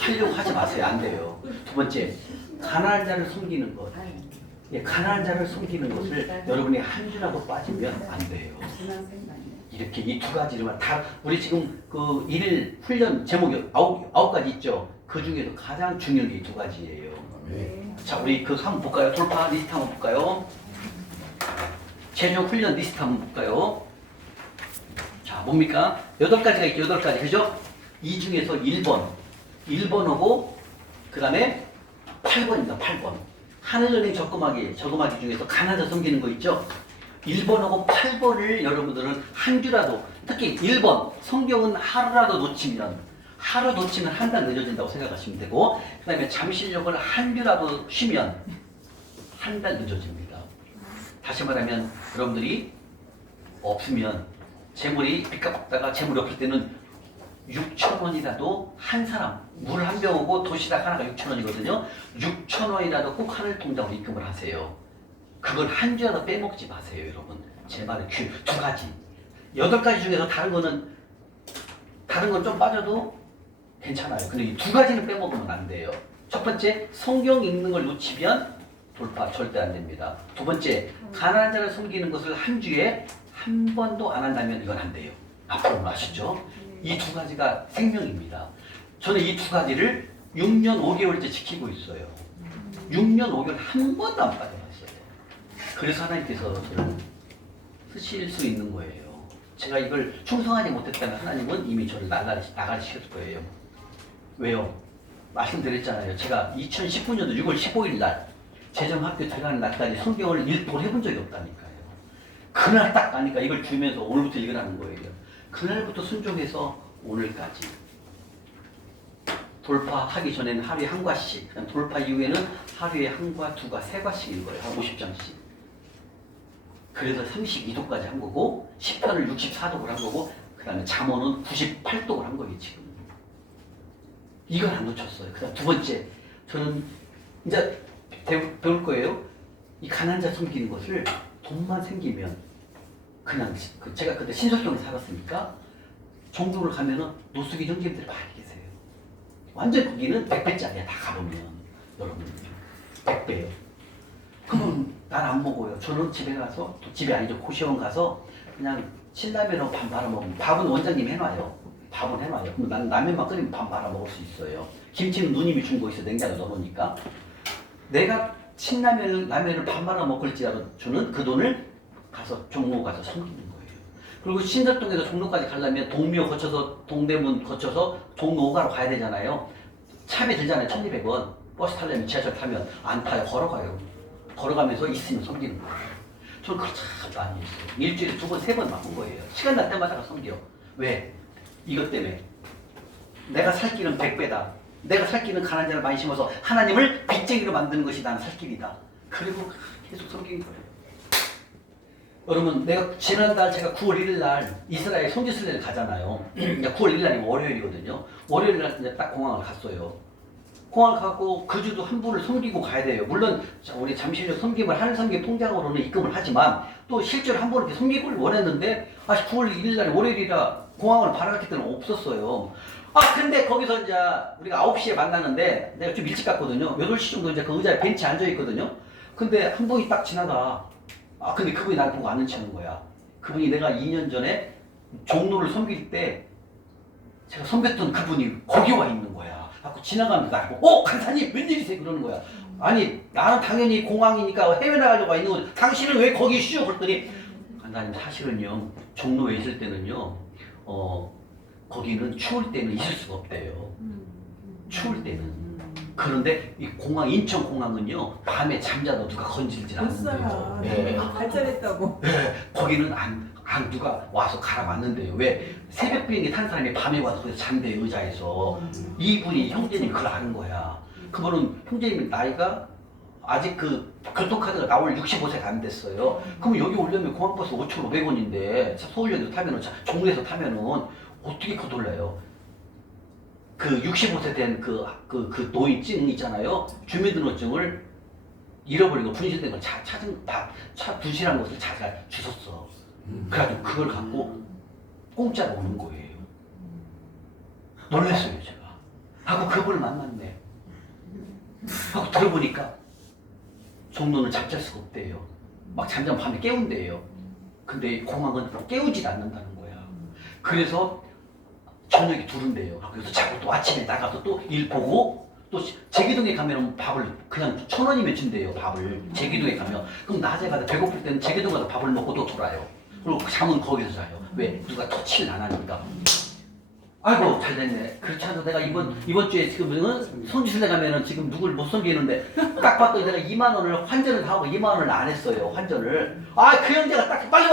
하려고 하지 마세요. 안 돼요. 두 번째, 가난한 자를 섬기는 것. 예, 가난한 자를 섬기는 것을 여러분이 한 주라도 빠지면 안 돼요. 이렇게 이 두 가지를 다 우리 지금 그 일일 훈련 제목이 아홉 가지 있죠. 그 중에도 가장 중요한 게 이 두 가지예요. 자, 우리 그 한번 볼까요? 돌파 리스트 한번 볼까요? 최종 훈련 리스트 한번 볼까요? 자, 뭡니까? 8가지가 있죠. 8가지. 그죠? 이 중에서 1번하고 그 다음에 8번입니다. 8번. 하늘은행 적금하기 중에서 가난자 섬기는 거 있죠? 1번하고 8번을 여러분들은 한 주라도, 특히 1번, 성경은 하루라도 놓치면 한 달 늦어진다고 생각하시면 되고, 그 다음에 잠실역을 한 주라도 쉬면 한 달 늦어집니다. 다시 말하면 여러분들이 없으면 재물이 빚값 받다가 재물이 없을 때는 6,000원이라도 한 사람, 물 한 병하고 도시락 하나가 6,000원이거든요. 6,000원이라도 꼭 하늘 통장으로 입금을 하세요. 그걸 한 주라도 빼먹지 마세요, 여러분. 제 말은 두 가지. 8가지 중에서 다른 건 좀 빠져도 괜찮아요. 근데 이 두 가지는 빼먹으면 안 돼요. 첫 번째, 성경 읽는 걸 놓치면 돌파 절대 안 됩니다. 두 번째, 가난한 자를 섬기는 것을 한 주에 한 번도 안 한다면 이건 안 돼요. 앞으로는 아시죠? 이 두 가지가 생명입니다. 저는 이 두 가지를 6년 5개월째 지키고 있어요. 6년 5개월 한 번도 안 빠져봤어요. 그래서 하나님께서 저를 쓰실 수 있는 거예요. 제가 이걸 충성하지 못했다면 하나님은 이미 저를 나가리셨을 거예요. 왜요? 말씀드렸잖아요. 제가 2019년도 6월 15일 날 재정학교 들어가는 날까지 성경을 읽도록 해본 적이 없다니까요. 그날 딱 가니까 이걸 주면서 오늘부터 읽으라는 거예요. 그날부터 순종해서 오늘까지 돌파하기 전에는 하루에 한 과씩, 돌파 이후에는 하루에 한 과, 두 과, 세 과씩 읽어요. 한 50장씩. 그래서 32도까지 한 거고 10편을 64독을 한 거고 그 다음에 잠언은 98독을 한 거예요. 지금 이걸 안 놓쳤어요. 그 다음 두 번째, 저는 이제 배울 거예요. 이 가난한 자 섬기는 것을 돈만 생기면 그냥 제가 그때 신설동에 살았으니까 종로를 가면은 노숙인 형제들이 많이 계세요. 완전 거기는 100배짜리야. 다 가보면 여러분 100배요. 그러면 난 안 먹어요. 저는 집에 가서, 또 집이 아니죠, 고시원 가서 그냥 신라면으로 밥 말아 먹으면, 밥은 원장님이 해놔요. 밥은 해놔요. 그럼 난 라면만 끓이면 밥 말아 먹을 수 있어요. 김치는 누님이 준 거 있어, 냉장고에 넣어놓으니까. 내가 라면을 밥 말아 먹을지라도 주는 그 돈을 가서 종로 가서 섬기는 거예요. 그리고 신설동에서 종로까지 가려면 동묘 거쳐서 동대문 거쳐서 종로 5가로 가야 되잖아요. 차비 들잖아요. 1,200원. 버스 타려면, 지하철 타면 안 타요. 걸어가요. 걸어가면서 있으면 섬기는 거예요. 저는 그걸 참 많이 했어요. 일주일에 2번, 3번 바꾼 거예요. 시간 날 때마다 섬겨. 왜? 이것 때문에. 내가 살 길은 100배다. 내가 살 길은 가난한 자를 많이 심어서 하나님을 빚쟁이로 만드는 것이 나는 살 길이다. 그리고 계속 섬긴 거예요. 여러분, 내가 지난달 제가 9월 1일 날 이스라엘 성지순례를 가잖아요. 9월 1일 날이 월요일이거든요. 월요일 날 이제 딱 공항을 갔어요. 공항을 가고 그 주도 한 분을 섬기고 가야 돼요. 물론 우리 잠실역 섬김을 하늘 섬김 통장으로는 입금을 하지만 또 실제로 한 번 이렇게 섬기기를 원했는데 9월 1일 날 월요일이라 공항을 바라봤기 때는 없었어요. 근데 거기서 이제 우리가 9시에 만나는데 내가 좀 일찍 갔거든요. 8시 정도 이제 그 의자에 벤치에 앉아있거든요. 근데 한 분이 딱 지나가. 근데 그분이 나를 보고 아는 척하는 거야. 그분이 내가 2년 전에 종로를 섬길 때 제가 섬겼던 그분이 거기 와 있는 거야. 자꾸 지나가면서 나를 보고 간사님 웬일이세요? 그러는 거야. 아니 나는 당연히 공항이니까 해외 나가려고 와 있는 거지. 당신은 왜 거기 쉬어? 그랬더니 간사님 사실은요 종로에 있을 때는요 거기는 추울 때는 있을 수가 없대요. 추울 때는. 그런데 이 공항 인천공항은요 밤에 잠자도 누가 건질질 않는데요. 네. 발전했다고. 네. 거기는 누가 와서 갈아왔는데요. 왜 새벽 비행기 탄 사람이 밤에 와서 거기서 잔대 의자에서 이분이 형제님이 그걸 아는 거야. 그거는 형제님 나이가 아직 그 교통카드가 나올 65세가 안 됐어요. 그럼 여기 오려면 공항버스 5,500원인데 서울역에서 타면은 종로에서 타면은 어떻게 거둘러요? 그 65세 된 그 노인증 있잖아요. 주민등록증을 잃어버린 거 분실된 걸 차 분실한 것을 자기가 주웠어. 그래가지고 그걸 갖고 공짜로 오는 거예요. 놀랐어요 제가. 하고 그분을 만났네. 하고 들어보니까 종로는 잠잘 수가 없대요. 막 잠자면 밤에 깨운대요. 근데 공항은 깨우질 않는다는 거야. 그래서 저녁에 두른대요. 그래서 자꾸 또 아침에 나가서 또 일 보고 또 제기동에 가면 밥을 그냥 1,000원이면 준대요. 밥을 제기동에 가면. 그럼 낮에 가서 배고플 때는 제기동 가서 밥을 먹고 또 돌아요. 그리고 잠은 거기서 자요. 왜? 누가 터치를 안 하니까. 아이고 잘 됐네. 그렇지 않아도 내가 이번 주에 지금 손짓에 가면은 지금 누굴 못 섬기는데 딱 봤더니 내가 2만 원을 환전을 하고 2만 원을 안 했어요. 환전을. 그 형제가 딱 빨리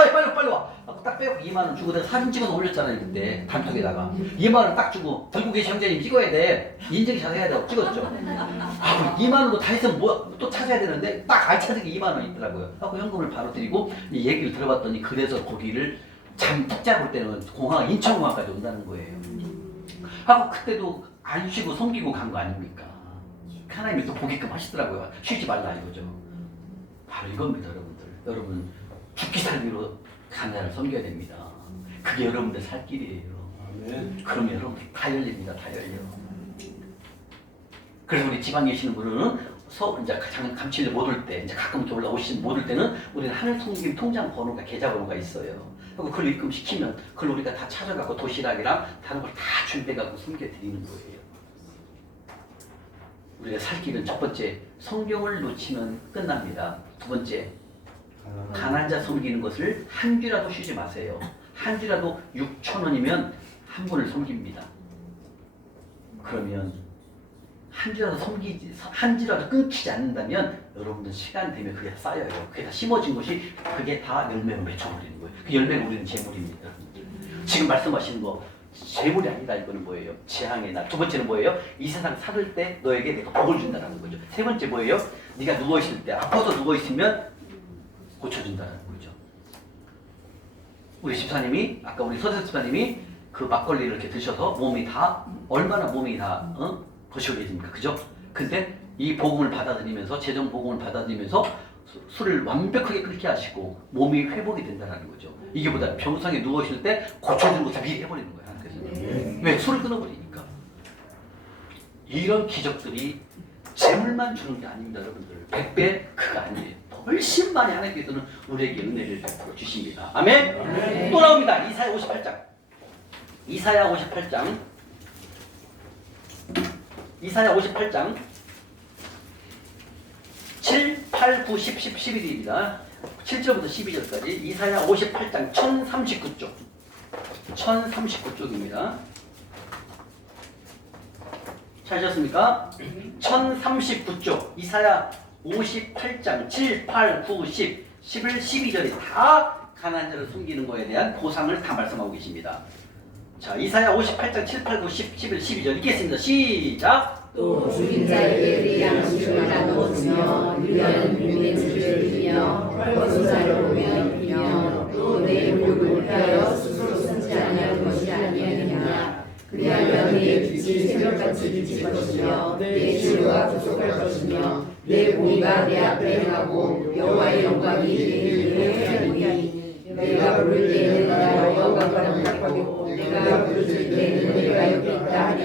와. 하고 딱 빼고 2만 원 주고 내가 사진 찍어서 올렸잖아요 그때 단톡에다가 2만 원 딱 주고 들고 계신 형제님 찍어야 돼. 인증이 잘 해야 되고 찍었죠. 2만 원도 다 했으면 뭐 또 찾아야 되는데 딱 알차게 2만 원 있더라고요. 하고 현금을 바로 드리고 이 얘기를 들어봤더니 그래서 거기를 푹 잡을 때는 공항 인천공항까지 온다는 거예요. 하고 그때도 안 쉬고 섬기고 간 거 아닙니까? 하나님이 또 보게끔 하시더라고요. 쉬지 말라 이거죠. 바로 이겁니다 여러분들. 여러분 죽기 살기로 하나님을 섬겨야 됩니다. 그게 여러분들 살 길이에요. 그러면 여러분들 다 열립니다. 다 열려. 그래서 우리 지방에 계시는 분은 이제 감칠을 못 올 때, 이제 가끔 이렇게 올라오시면 못 올 때는 우리는 하늘 섬김 통장 번호가 계좌 번호가 있어요. 그리고 그걸 입금시키면 그걸 우리가 다 찾아가고 도시락이랑 다른 걸 다 준비해가고 섬겨드리는 거예요. 우리가 살 길은 첫 번째, 성경을 놓치면 끝납니다. 두 번째, 가난한 자 섬기는 것을 한 주라도 쉬지 마세요. 한 주라도 6,000원이면 한 분을 섬깁니다. 그러면 한 주라도 끊기지 않는다면 여러분들 시간 되면 그게 다 쌓여요. 그게 다 심어진 것이 그게 다 열매로 맺혀버리는 거예요. 그 열매가 우리는 재물입니다. 지금 말씀하시는 거 재물이 아니다 이거는 뭐예요? 재앙의 날. 두 번째는 뭐예요? 이 세상 살을 때 너에게 내가 복을 준다는 거죠. 세 번째 뭐예요? 네가 누워있을 때 아파서 누워있으면 고쳐준다는 거죠. 우리 집사님이 아까 우리 서재 집사님이 그 막걸리를 이렇게 드셔서 몸이 다 얼마나 몸이 다 거시기해집니까? 그죠? 근데 이 복음을 받아들이면서 재정 복음을 받아들이면서 술을 완벽하게 끊게 하시고 몸이 회복이 된다는 거죠. 이게 보다 병상에 누워있을 때 고쳐주는 것을 미리 해버리는 거예요. 그래서 왜? 술을 끊어버리니까. 이런 기적들이 재물만 주는 게 아닙니다. 여러분들 100배 그가 아니에요. 훨씬 많이 하나님께서는 우리에게 은혜를 베풀어 주십니다. 아멘? 또 나옵니다. 이사야 58장. 이사야 58장 7, 8, 9, 10, 11입니다. 7절부터 12절까지 이사야 58장 1039쪽 1039쪽입니다. 찾으셨습니까? 1039쪽 이사야 58장 7, 8, 9, 10, 11, 12절이 다 가난한 자를 숨기는 것에 대한 보상을 다 말씀하고 계십니다. 자, 이사야 58장 7, 8, 9, 10, 11, 12절 읽겠습니다. 시작! 또 죽인 자에게 내 양식을 나누었으며 유연 눈의 줄을 이며 헐벗은 자를 보면 이며 또 내 목을 피하여 스스로 숨지 아니할 것이 아니하느냐. 그리하면 내 빛이 새벽같이 비칠 것이며 내 치료가 구속할 것이며 내 공의가 내 앞에 행하고 여호와의 영광이 내 이름을 하리니 내가 부를 때에는 내가 여호와가 응답하고 내가 부를 때에는 내가 옆에 있다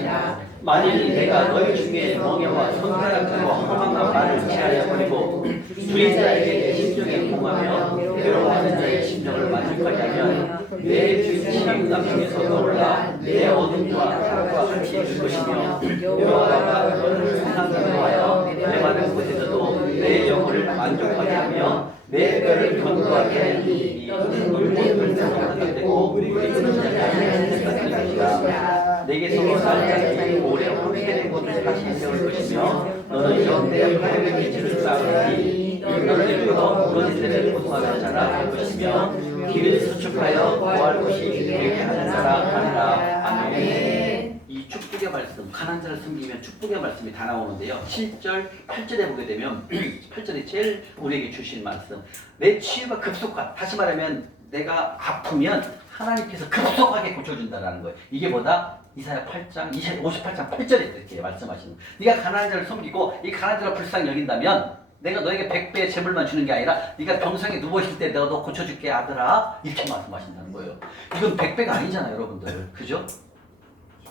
만일 내가 너희 중에 멍에와 손가락으로 허망한 말을 제하여 버리고 주인 자에게 내 심정에 공하며 괴로워하는 자의 심정을 만족하게 하면 내 주인 시인감 중에서 떠올라 내 어둠과 탈과 같이 있을 것이며 여호와가 너를 상상하여 내 많은 곳에서도 내 영혼을 만족하게 하며 내 뼈를 견고하게 하니 너는 물을 상상하고 우리 그리스도를 생각하는 것이다. 내게서 날짜기 오래 혼되는 것을 다시 세울 것이며 너는 영대의 하나님의 기질을 쌓으니 너는 이루어 무너진 데를 고통하는 자라 할 것이며 길을 수축하여 구할 곳이 되게 하는 자라 하리라. 아멘. 이 축복의 말씀, 가난한 자를 섬기면 축복의 말씀이 다 나오는데요. 7절, 8절에 보게 되면 8절이 제일 우리에게 주신 말씀. 내 치유가 급속한, 다시 말하면 내가 아프면 하나님께서 급속하게 고쳐준다는 거예요. 이게 뭐다? 이사야 8장, 58장 8절에 이렇게 말씀하시는 거예요. 네가 가난한 자를 섬기고 이 가난한 자를 불쌍히 여긴다면 내가 너에게 100배의 재물만 주는 게 아니라 네가 병상에 누워있을 때 내가 너 고쳐줄게 아들아, 이렇게 말씀하신다는 거예요. 이건 100배가 아니잖아요, 여러분들. 그죠?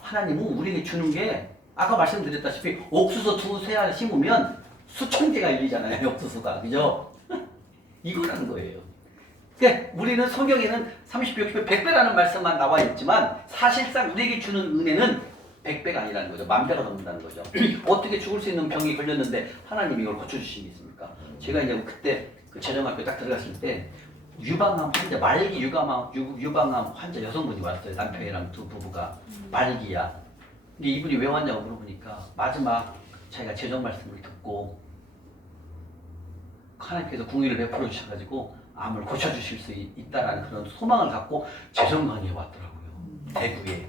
하나님은 우리에게 주는 게 아까 말씀드렸다시피 옥수수 2-3알 심으면 수천 개가 열리잖아요, 옥수수가. 그죠? 이거라는 거예요. 그러니까 우리는 성경에는 30배, 60배, 100배라는 말씀만 나와 있지만 사실상 우리에게 주는 은혜는 100배가 아니라는 거죠. 10,000배가 넘는다는 거죠. 어떻게 죽을 수 있는 병이 걸렸는데 하나님이 이걸 고쳐주신 게 있습니까? 제가 이제 그때 그 재정학교 딱 들어갔을 때 유방암 환자, 말기 유방암 환자 여성분이 왔어요. 남편이랑 두 부부가 말기야. 근데 이분이 왜 왔냐고 물어보니까 마지막 자기가 재정 말씀을 듣고 하나님께서 궁유를 베풀어 주셔가지고 암을 고쳐주실 수 있다라는 그런 소망을 갖고 재정 강의에 왔더라고요. 대구에.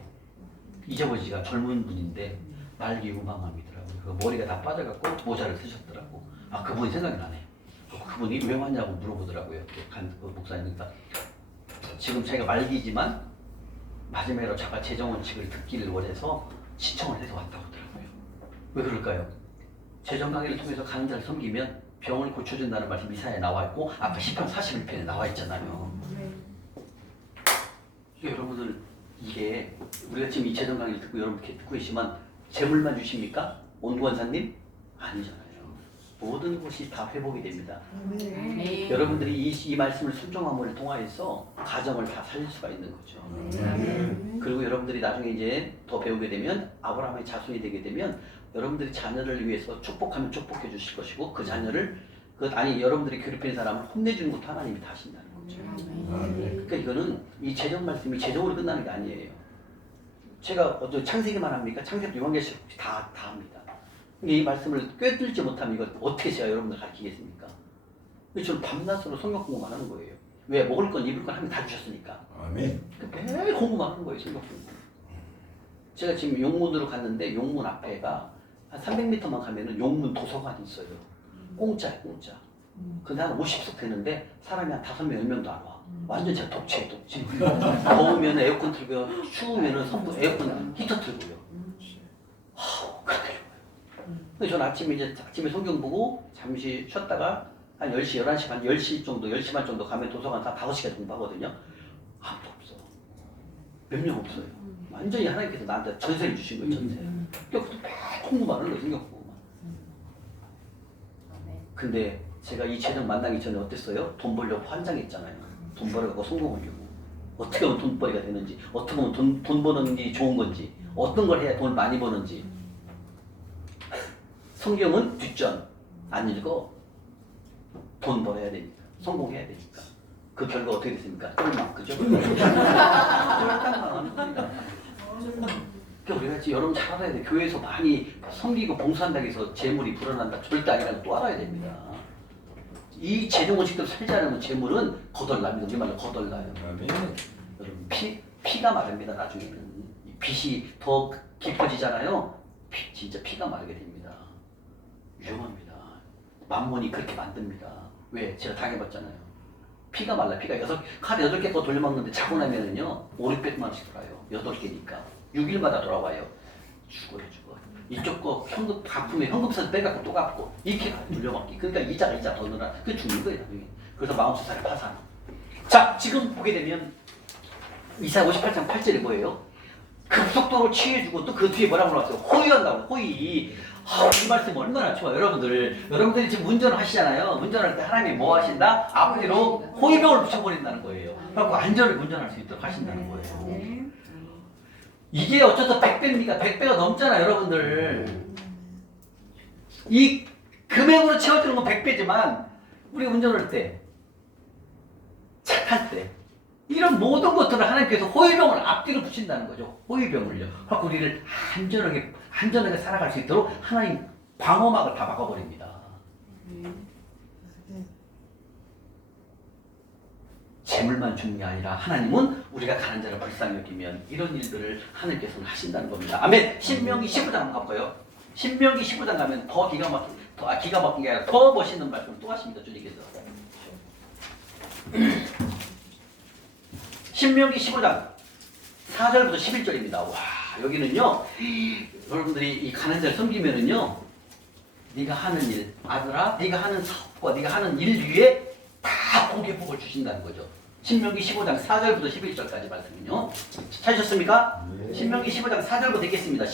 이저버지가 젊은 분인데 말기 유방암이더라고요. 그 머리가 다 빠져갖고 모자를 쓰셨더라고. 아, 그분이 생각이 나네요. 그분이 왜 왔냐고 물어보더라고요. 그 목사님이니까 지금 제가 말기지만 마지막으로 자가 재정 원칙을 듣기를 원해서 신청을 해서 왔다고 하더라고요. 왜 그럴까요? 재정 강의를 통해서 가는 자를 섬기면 병을 고쳐준다는 말씀 이사야에 나와 있고 아까 시편 41편에 나와 있잖아요. 이게 여러분들 이게 우리가 지금 이 재정 강의를 듣고 여러분 이렇게 듣고 계시지만 재물만 주십니까? 온구원사님? 아니잖아요. 모든 것이 다 회복이 됩니다. 여러분들이 이 말씀을 순종함을 통하여서 가정을 다 살릴 수가 있는 거죠. 그리고 여러분들이 나중에 이제 더 배우게 되면 아브라함의 자손이 되게 되면 여러분들이 자녀를 위해서 축복하면 축복해 주실 것이고 그 자녀를 여러분들이 괴롭히는 사람을 혼내주는 것도 하나님이 다 하신다는 거죠. 그러니까 이거는 이 재정 말씀이 재정으로 끝나는 게 아니에요. 제가 어떤 창세기만 합니까? 창세기 요한계시록 다 합니다. 이 말씀을 꿰뚫지 못하면 이거 어떻게 제가 여러분들 가르치겠습니까? 저는 밤낮으로 성경 공부만 하는 거예요. 왜? 먹을 건 입을 건 하면 다 주셨으니까. 아멘. 매일 공부만 하는 거예요, 성경 공부. 제가 지금 용문으로 갔는데 용문 앞에가 한 300m만 가면은 용문 도서관이 있어요. 공짜예요, 공짜. 근데 한 50석 되는데 사람이 한 5명, 10명도 안 와. 완전 제가 독채. 더우면 에어컨 틀고요. 추우면 에어컨 히터 틀고요. 그렇게 좋아요. 저는 아침에 성경 보고 잠시 쉬었다가 한 10시, 11시 반, 10시 정도, 10시 반 정도 가면 도서관 한 5시까지 공부하거든요. 아무도 없어. 몇 명 없어요. 완전히 하나님께서 나한테 전세를 주신 거예요, 전세. 그러니까 매일 공부만 하는 거예요, 성경 공부만. 근데 제가 이 재정 만나기 전에 어땠어요? 돈 벌려고 환장했잖아요. 돈 벌어갖고 성공하려고. 어떻게 하면 돈벌이가 되는지, 어떻게 하면 돈 버는 게 좋은 건지, 어떤 걸 해야 돈을 많이 버는지. 성경은 뒷전 안 읽어. 돈 벌어야 되니까, 성공해야 되니까. 그 결과 어떻게 됐습니까? 쫄망, 그죠? 쫄딱 망하는 겁니다. 그러니까 우리가 지금 여러분 잘 알아야 돼. 교회에서 많이 섬기고 봉사한다고 해서 재물이 불어난다. 절대 아니라는 또 알아야 됩니다. 이 재정 원칙대로 살지 않으면 재물은 거덜납니다. 우리 말로 거덜나요. 여러분 피가 마릅니다. 나중에는 빚이 더 깊어지잖아요. 진짜 피가 마르게 됩니다. 위험합니다. 만몬이 그렇게 만듭니다. 왜? 제가 당해봤잖아요. 피가 말라. 카드 8개 거 돌려먹는데 자고 나면은요 500만 원씩 돌아요. 8개니까 6일마다 돌아와요. 죽어요. 이쪽 거 현금 갚으면 현금사서 빼갖고 또 갚고 이렇게 돌려먹기. 그러니까 이자 더 늘어나. 그게 죽는 거예요 나중에. 그래서 42살에 파산. 자, 지금 보게 되면 이사야 58장 8절이 뭐예요? 급속도로 취해주고 또 그 뒤에 뭐라고 나왔어요? 호의한다고. 호의. 이 말씀 얼마나 좋아요. 여러분들이 지금 운전을 하시잖아요. 운전할 때 하나님이 뭐 하신다? 앞뒤로 호의병을 붙여버린다는 거예요. 그래서 안전을 운전할 수 있도록 하신다는 거예요. 이게 어쩌다 100배입니까? 100배가 넘잖아요, 여러분들. 이 금액으로 채워주는 건 100배지만 우리 운전할 때, 차 탈 때 이런 모든 것들을 하나님께서 호의병을 앞뒤로 붙인다는 거죠. 호의병을요. 그래서 우리를 안전하게 살아갈 수 있도록 하나님 방어막을 다 막아버립니다. 재물만 주는 게 아니라 하나님은 우리가 가난 자를 불쌍히 여기면 이런 일들을 하나님께서는 하신다는 겁니다. 아멘. 신명기 15장 한번 가볼까요? 신명기 15장 가면 더 기가 막힌 게 아니라 더 멋있는 말씀을 또 하십니다. 주님께서. 신명기 15장 4절부터 11절입니다. 와, 여기는요, 여러분들이 이 가난 자를 섬기면은요, 네가 하는 일, 아들아, 네가 하는 사업과 네가 하는 일 위에 다 복의 복을 주신다는 거죠. 신명기 15장 4절부터 11절까지 말씀은요. 찾으셨습니까? 네. 신명기 15장 4절부터 읽겠습니다.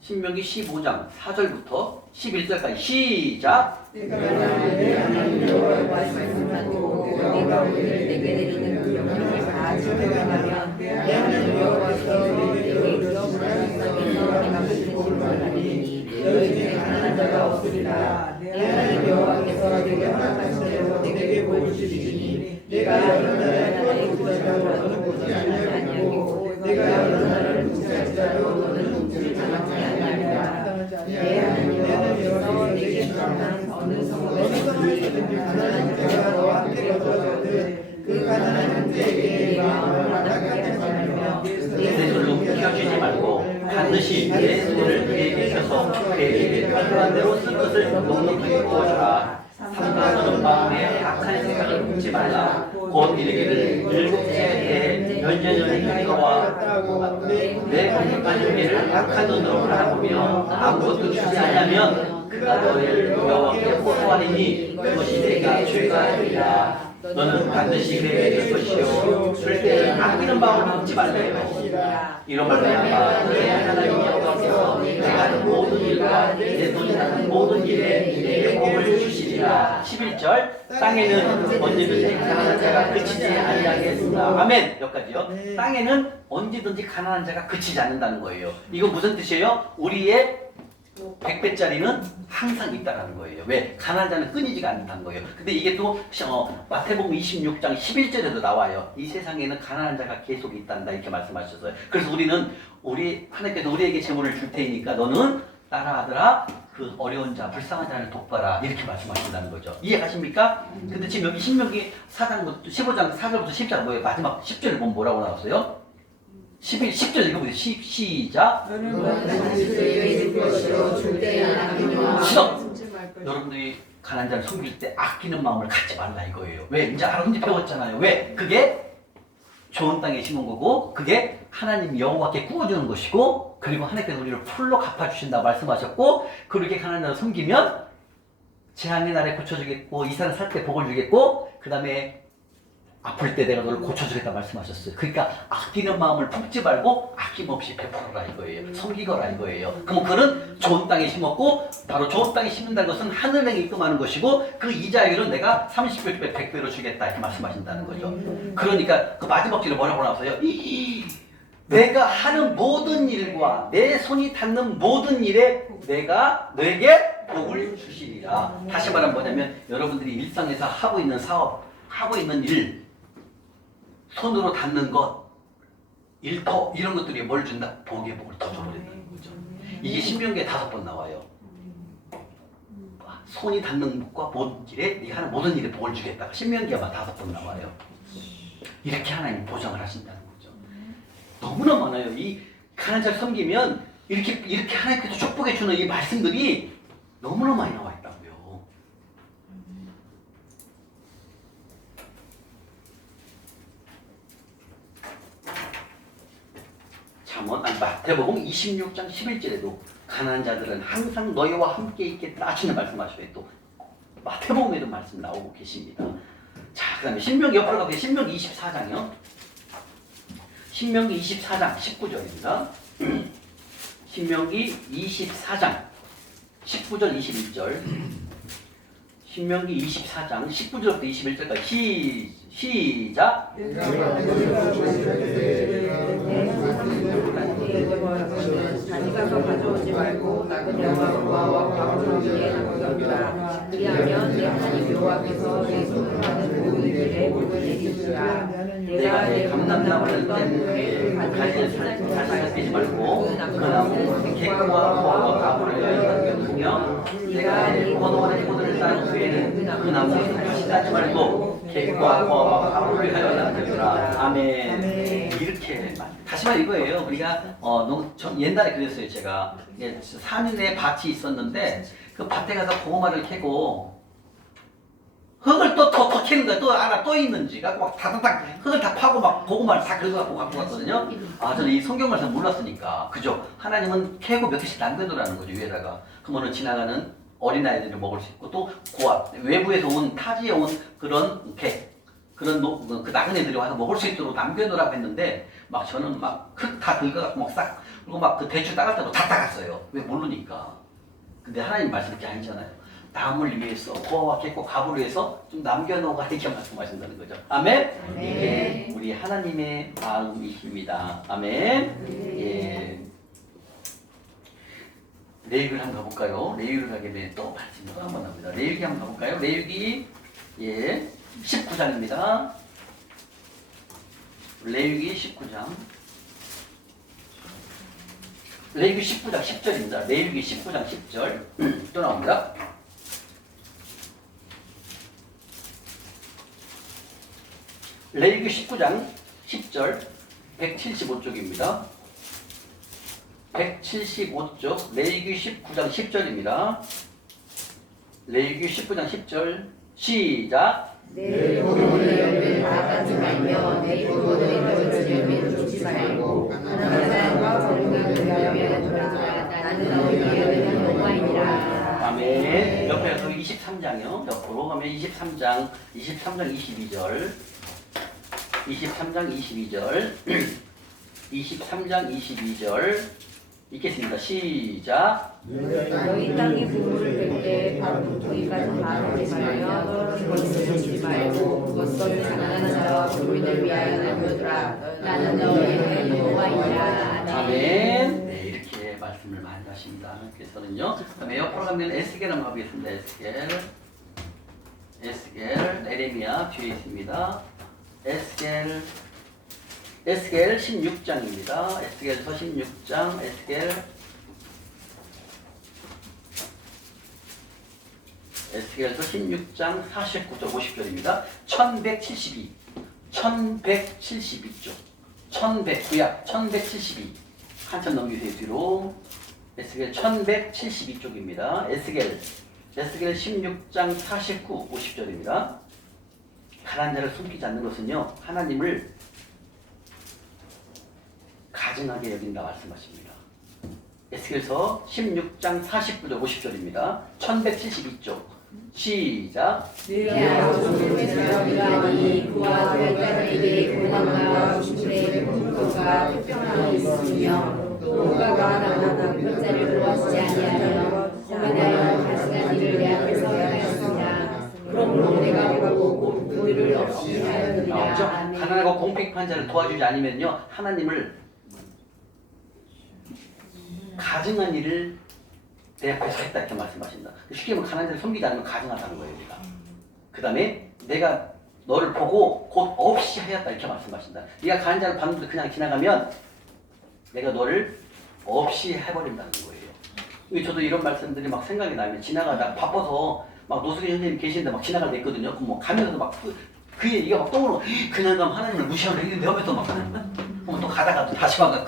신명기 15장 4절부터 11절까지 시작. 내가 하나님 여호와의 말씀을 내가 우리를 내게 내리는 그 명령을 다 지켜가면 내 하나님 여호와께서 너희에게 불안한 땅에서 행하시는 것을 알리니 너희 중에 가난한 자가 없으리라. 내 하나님 여호와께서 내게 허락하신 대로 내게 보여주시니 내가 여러 나라의 구원자로 너는 보지 아니하고 내가 여러 나라를 통치할지라도 너는 통치를 당하지 아니하리라. 내 하나님 여호와께서 내게 주시는 어느 성읍에서든지 가난한 자가 너와 함께 거주하거든 그 가난한 형제에게 마음을 안락하게 하지 말며 내 손을 움켜쥐지 말고 반드시 내 손을 그에게 펴서 그에게 필요한 대로 쓸 것을 넉넉하게 부어주라. 삼가하는 마음에 악한 생각을 품지 말라. 곧 이르기를 일곱째 때 연전연히 그와 내 반입한 일을 악한 눈으로 바라보며 아무것도 주지 않으면 그가 너를 여호와께 호소하리니 그것이 내게 죄가 되리라. 너는 반드시 그에게 줄 것이요 줄 때는 아끼는 마음을 품지 말라. 이런 말하면 내 하나님 여호와께서 내가 하는 모든 일과 내 손이 하는 모든 일에 내게 복을 주시리라. 11절 땅에는 언제든지 가난한 자가 그치지 아니하겠습니다. 아멘. 여기까지요. 땅에는 언제든지 가난한 자가 그치지 않는다는 거예요. 이거 무슨 뜻이에요? 우리의 100배짜리는 항상 있다는 거예요. 왜? 가난한 자는 끊이지가 않는다는 거예요. 근데 이게 또 마태복음 26장 11절에도 나와요. 이 세상에는 가난한 자가 계속 있단다 이렇게 말씀하셨어요. 그래서 하나님께서 우리에게 재물을 줄 테니까 너는 따라하더라 그 어려운 자, 불쌍한 자를 돕아라 이렇게 말씀하신다는 거죠. 이해가십니까? 근데 지금 여기 신명기 15장 4절부터 10절 뭐예요? 마지막 10절을 보면 뭐라고 나왔어요? 10절 읽어보세요. 시작. 시작. 여러분들이 가난한 자를 섬길 때 아끼는 마음을 갖지 말라 이거예요. 왜? 이제 여러분들이 배웠잖아요. 왜? 그게 좋은 땅에 심은 거고 그게 하나님 여호와께 구워주는 것이고 그리고 하나님께서 우리를 풀로 갚아주신다 말씀하셨고 그렇게 가난한 자를 섬기면 재앙의 날에 고쳐주겠고 이 사람 살 때 복을 주겠고 그 다음에 아플 때 내가 너를 고쳐주겠다 말씀하셨어요. 그러니까 아끼는 마음을 품지 말고 아낌없이 베풀어라 이거예요. 섬기거라 이거예요. 그럼 그는 좋은 땅에 심었고 바로 좋은 땅에 심는다는 것은 하늘에 입금하는 것이고 그 이자율은 내가 30배, 100배로 주겠다 이렇게 말씀하신다는 거죠. 그러니까 그 마지막 절에 뭐라고 나왔어요? 내가 하는 모든 일과 내 손이 닿는 모든 일에 내가 너에게 복을 주시리라. 다시 말하면 뭐냐면 여러분들이 일상에서 하고 있는 사업, 하고 있는 일 손으로 닿는 것, 일터 이런 것들이 뭘 준다? 복의 복을 더 줘버린다는 거죠. 이게 신명기에 5번 나와요. 손이 닿는 것과 모든 일에 네가 하는 모든 일에 복을 주겠다. 신명기가 5번 나와요. 이렇게 하나님 보장을 하신다는 거죠. 너무나 많아요. 이 가난한 자를 섬기면 이렇게 하나님께서 축복해 주는 이 말씀들이 너무나 많이 나와 있다고요. 마태복음 26장 11절에도 가난한 자들은 항상 너희와 함께 있겠다 하시는 말씀하셔요. 또 마태복음에도 말씀 나오고 계십니다. 자, 그 다음에 신명기 옆으로 가볼게요. 신명기 24장이요. 신명기 24장 19절입니다. 신명기 24장 19절 21절. 신명기 24장 19절부터 21절까지 시작. 자기가 가져오지 말고 나그네 여호와와 과부를 위해 남겨두라. 그리하면 내 하나님 여호와께서 내 손을 받은 모든 일에 복을 내리시리라. 내가 내 감람나무를 뗀 가지를 살살 빼지 말고 그 나무 객과 포와 가부를 남겨두며 내가 내 포도원의 포도를 딴 후에는 그 나무를 다시 따지 말고 객과 포와 가부를 하여 남겨두라. 아멘. 이렇게 다시 말 이거예요. 우리가 옛날에 그랬어요. 제가 산에 밭이 있었는데 그 밭에 가서 고구마를 캐고 흙을 또 캐는 거야. 또 하나 또 있는지 갖고 막 다다닥 흙을 다 파고 막 고구마를 다 긁어갖고 갖고 갔거든요. 아, 저는 이 성경을 잘 몰랐으니까. 그죠? 하나님은 캐고 몇 개씩 남겨두라는 거죠, 위에다가. 그러면 지나가는 어린아이들이 먹을 수 있고 또 고압, 외부에서 온 타지에 온 그런 그런 그 나그네들이 와서 먹을 수 있도록 남겨놓으라고 했는데 막 저는 막 흙 다 긁어갖고 막 싹 그리고 막 그 대추 따갈 때도 다 따갔어요. 왜 모르니까. 근데 하나님 말씀 이렇게 아니잖아요. 남을 위해서 고아와 객과 가부를 위해서 좀 남겨놓으라 이렇게 말씀하신다는 거죠. 아멘. 네. 우리 하나님의 마음이십니다. 아멘. 예. 레위기를 한번 가볼까요? 레위기를 가게 되면 또 말씀이 한번 나옵니다. 레위기 한번 가볼까요? 레위기 19장입니다. 레위기 19장. 레위기 19장 10절입니다. 레위기 19장 10절 또 나옵니다. 레위기 19장 10절 175쪽입니다. 175쪽 레위기 19장 10절입니다. 레위기 19장 10절 시작. 내 포도원의 열매를 닦지 말며 내 포도원의 열매를 쫓지 말고 가난한 사람과 거룩한 열매를 돌아라. 나는 너희의 여호와이니라. 아멘. 옆에서 23장이요. 옆으로 가면 23장 22절 23장 22절 23장 22절 읽겠습니다. 시작. 너희 땅의 부모를 뺄때 밥부터 이까지 다 먹지 말며 그것을 던지지 말고 그것을 가난한 자와 고민을 위하여 남겨두라. 나는 너희의 여호와이니라. 아멘. 네, 이렇게 말씀을 많이 하십니다. 그래서는요. 그다음에 옆으로 가면 에스겔 한번 가보겠습니다. 에스겔 에레미야 뒤에 있습니다. 에스겔 16장입니다. 에스겔서 16장 에스겔서 16장 49절 50절입니다. 1172쪽 1100 1172 한참 넘기세요. 뒤로 에스겔 1172쪽입니다. 에스겔 16장 49 50절입니다. 가난한 자를 숨기지 않는 것은요 하나님을 가증하게 여긴다 말씀하십니다. 에스겔서 16장 49절 50절입니다. 1172쪽 시작. 내 아버지를 외치라니 그와 그의 딸에게 고난과 죽음의 풍토가 태평함이 있으며 누가 가난한 편자를 도와주지 아니하며 고난하여 가시간 일을 내 앞에서 행하였습니다. 그러므로 내가 보고 보이를 없이 하였느니라. 가난하고 공평한 자를 도와주지 않으면요 하나님을 가증한 일을 내 앞에서 했다 이렇게 말씀하신다. 쉽게 말하면 가난한 자를 섬기지 않으면 가증하다는 거예요. 우리가. 그 다음에 내가 너를 보고 곧 없이 하였다 이렇게 말씀하신다. 네가 가난한 자를 봤는데 그냥 지나가면 내가 너를 없이 해버린다는 거예요. 저도 이런 말씀들이 막 생각이 나면 지나가다 바빠서 막 노숙인 선생님 계시는데 막 지나갈 때 있거든요. 그럼 뭐 가면서 막 그 얘기가 막 떠오르고 그냥 가면 하나님을 무시하는 내 옆에서 막 그럼 또 가다가 또 다시 와가